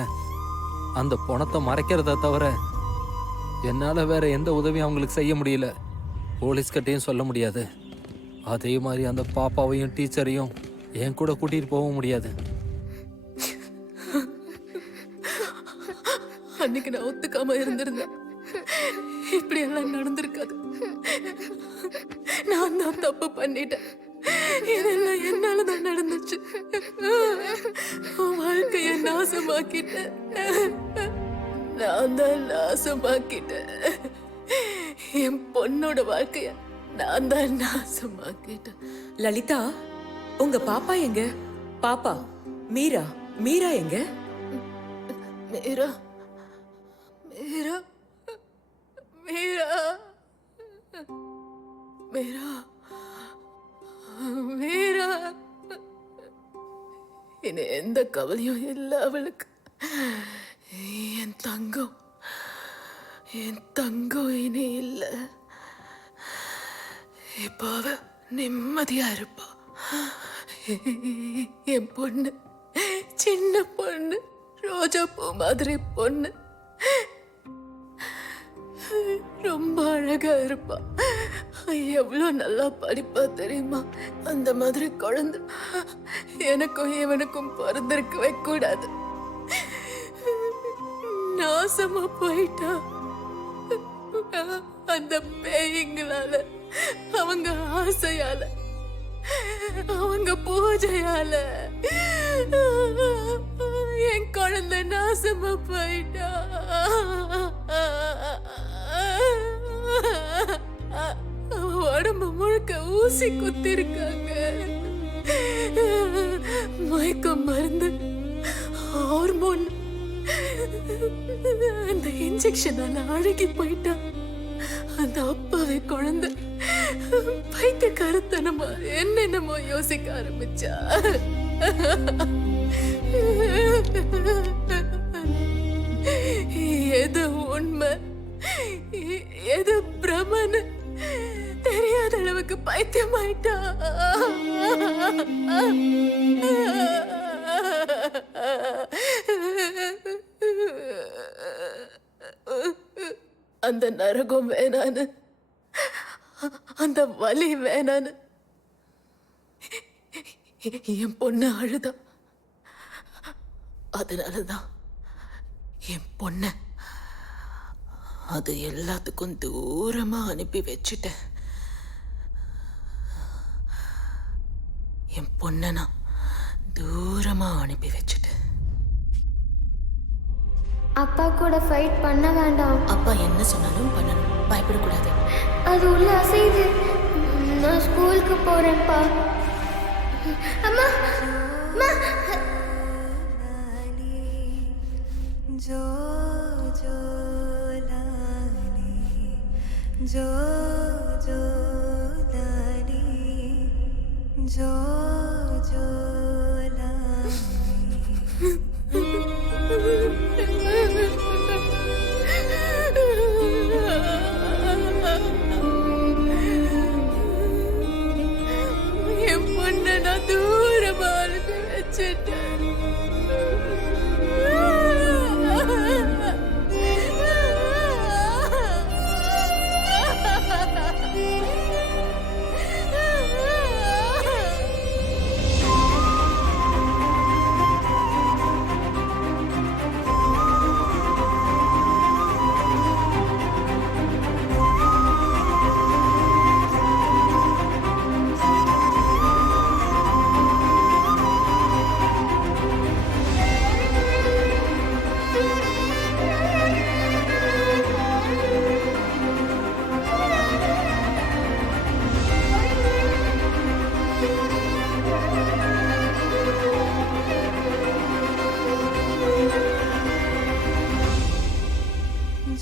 அந்த பணத்தை மறைக்கிறத தவிர என்னால் வேற எந்த உதவியும் அவங்களுக்கு செய்ய முடியல. போலீஸ்கிட்டையும் சொல்ல முடியாது. அதே மாதிரி அந்த பாப்பாவையும் டீச்சரையும் என் கூட கூட்டிகிட்டு போக முடியாது. அன்னைக்கு நான் ஒத்துக்காம இருந்திருந்தேன், இப்படி எல்லாம் நடந்திருக்காது. நான் தான் தப்பு பண்ணிட்டேன். இதெல்லாம் என்னாலதான் நடந்துச்சு. வாழ்க்கைய நாசமாக்கிட்டேன். நான் தான் நாசமாக்கிட்டேன். என் பொண்ணோட வாழ்க்கைய நான் தான் நாசமாக்கிட்டேன். லலிதா, உங்க பாப்பா எங்க? பாப்பா மீரா, மீரா எங்க? மீரா, மீரா, மீரா, மீரா, மீரா. இனி எந்த கவலையும் இல்லை அவளுக்கு. என் தங்கம், என் தங்கம் இனி இல்லை. இப்போ அவ நிம்மதியா இருப்பா. என் பொண்ணு, சின்ன பொண்ணு, ரோஜா பூ மாதிரி பொண்ணு, ரொம்ப அழகா இருப்பா. எவ்வளோ நல்லா படிப்பா தெரியுமா? அந்த மாதிரி குழந்தை எனக்கும் இவனுக்கும் பிறந்திருக்கவே கூடாது. நாசமா போயிட்டா அந்த பேய்ங்களால, அவங்க ஆசையால, அவங்க பூஜையால என் குழந்தை நாசமா போயிட்டா. உடம்பு முழுக்க ஊசி குத்தி இருக்காங்க. மயக்க மருந்து, ஹார்மோன், அந்த இன்ஜெக்ஷனால அழுகி போயிட்டா. அந்த அப்பாவே குழந்தை பைத்தியக்காரத்தனமா என்னென்னமோ யோசிக்க ஆரம்பிச்சா. எது உண்மை எது பிரமன்னு தெரியாத அளவுக்கு பைத்தியமாயிட்டா. அந்த நரகம் வேணான்னு, அந்த வலி வேணான்னு என் பொண்ணு அழுதா. அதனாலதான் என் பொண்ண அது எல்லாத்துக்கும் தூரமா அனுப்பி வச்சுட்டேன். என் பொண்ண நான் தூரமா அனுப்பி வச்சுட்டேன். அப்பா கூட ஃபைட் பண்ண வேண்டாம். அப்பா என்ன சொன்னாலும் பண்ணணும், பயப்படக்கூடாது. அது உள்ள அசைது. நான் ஸ்கூலுக்கு போறேன்ப்பா. அம்மா அம்மா. जो जो लाली जो जो लाली जो जो என் பொண்ணை நான் தூரமா அனுப்பி வச்சுட்டேன்.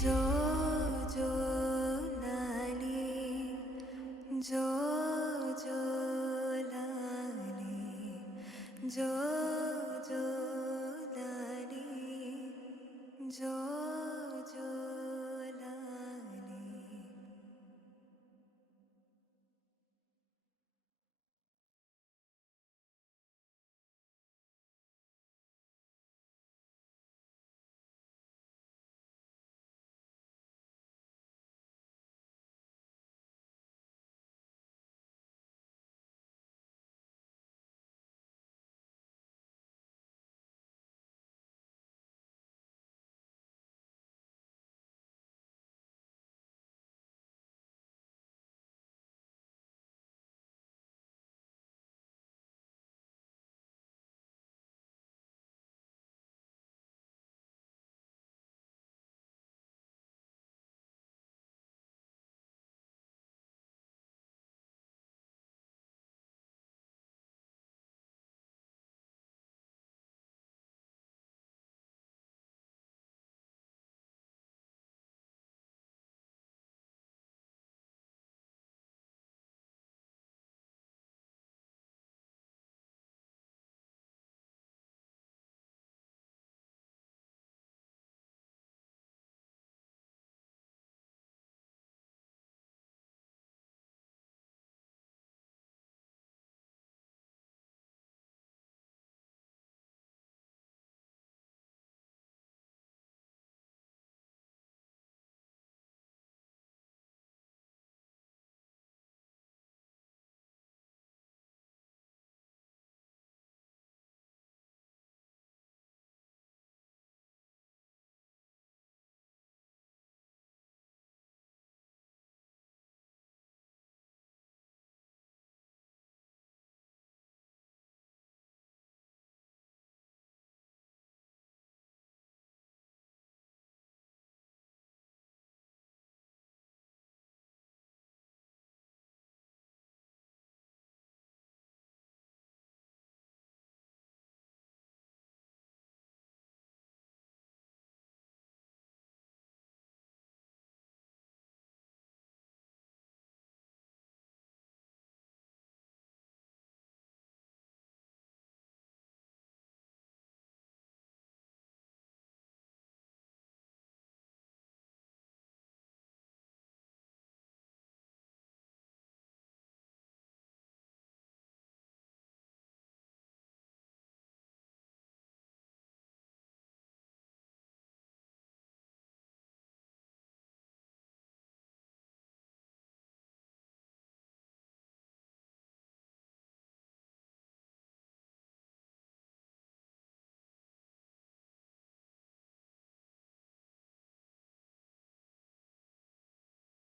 जो जो लाली जो जो लाली जो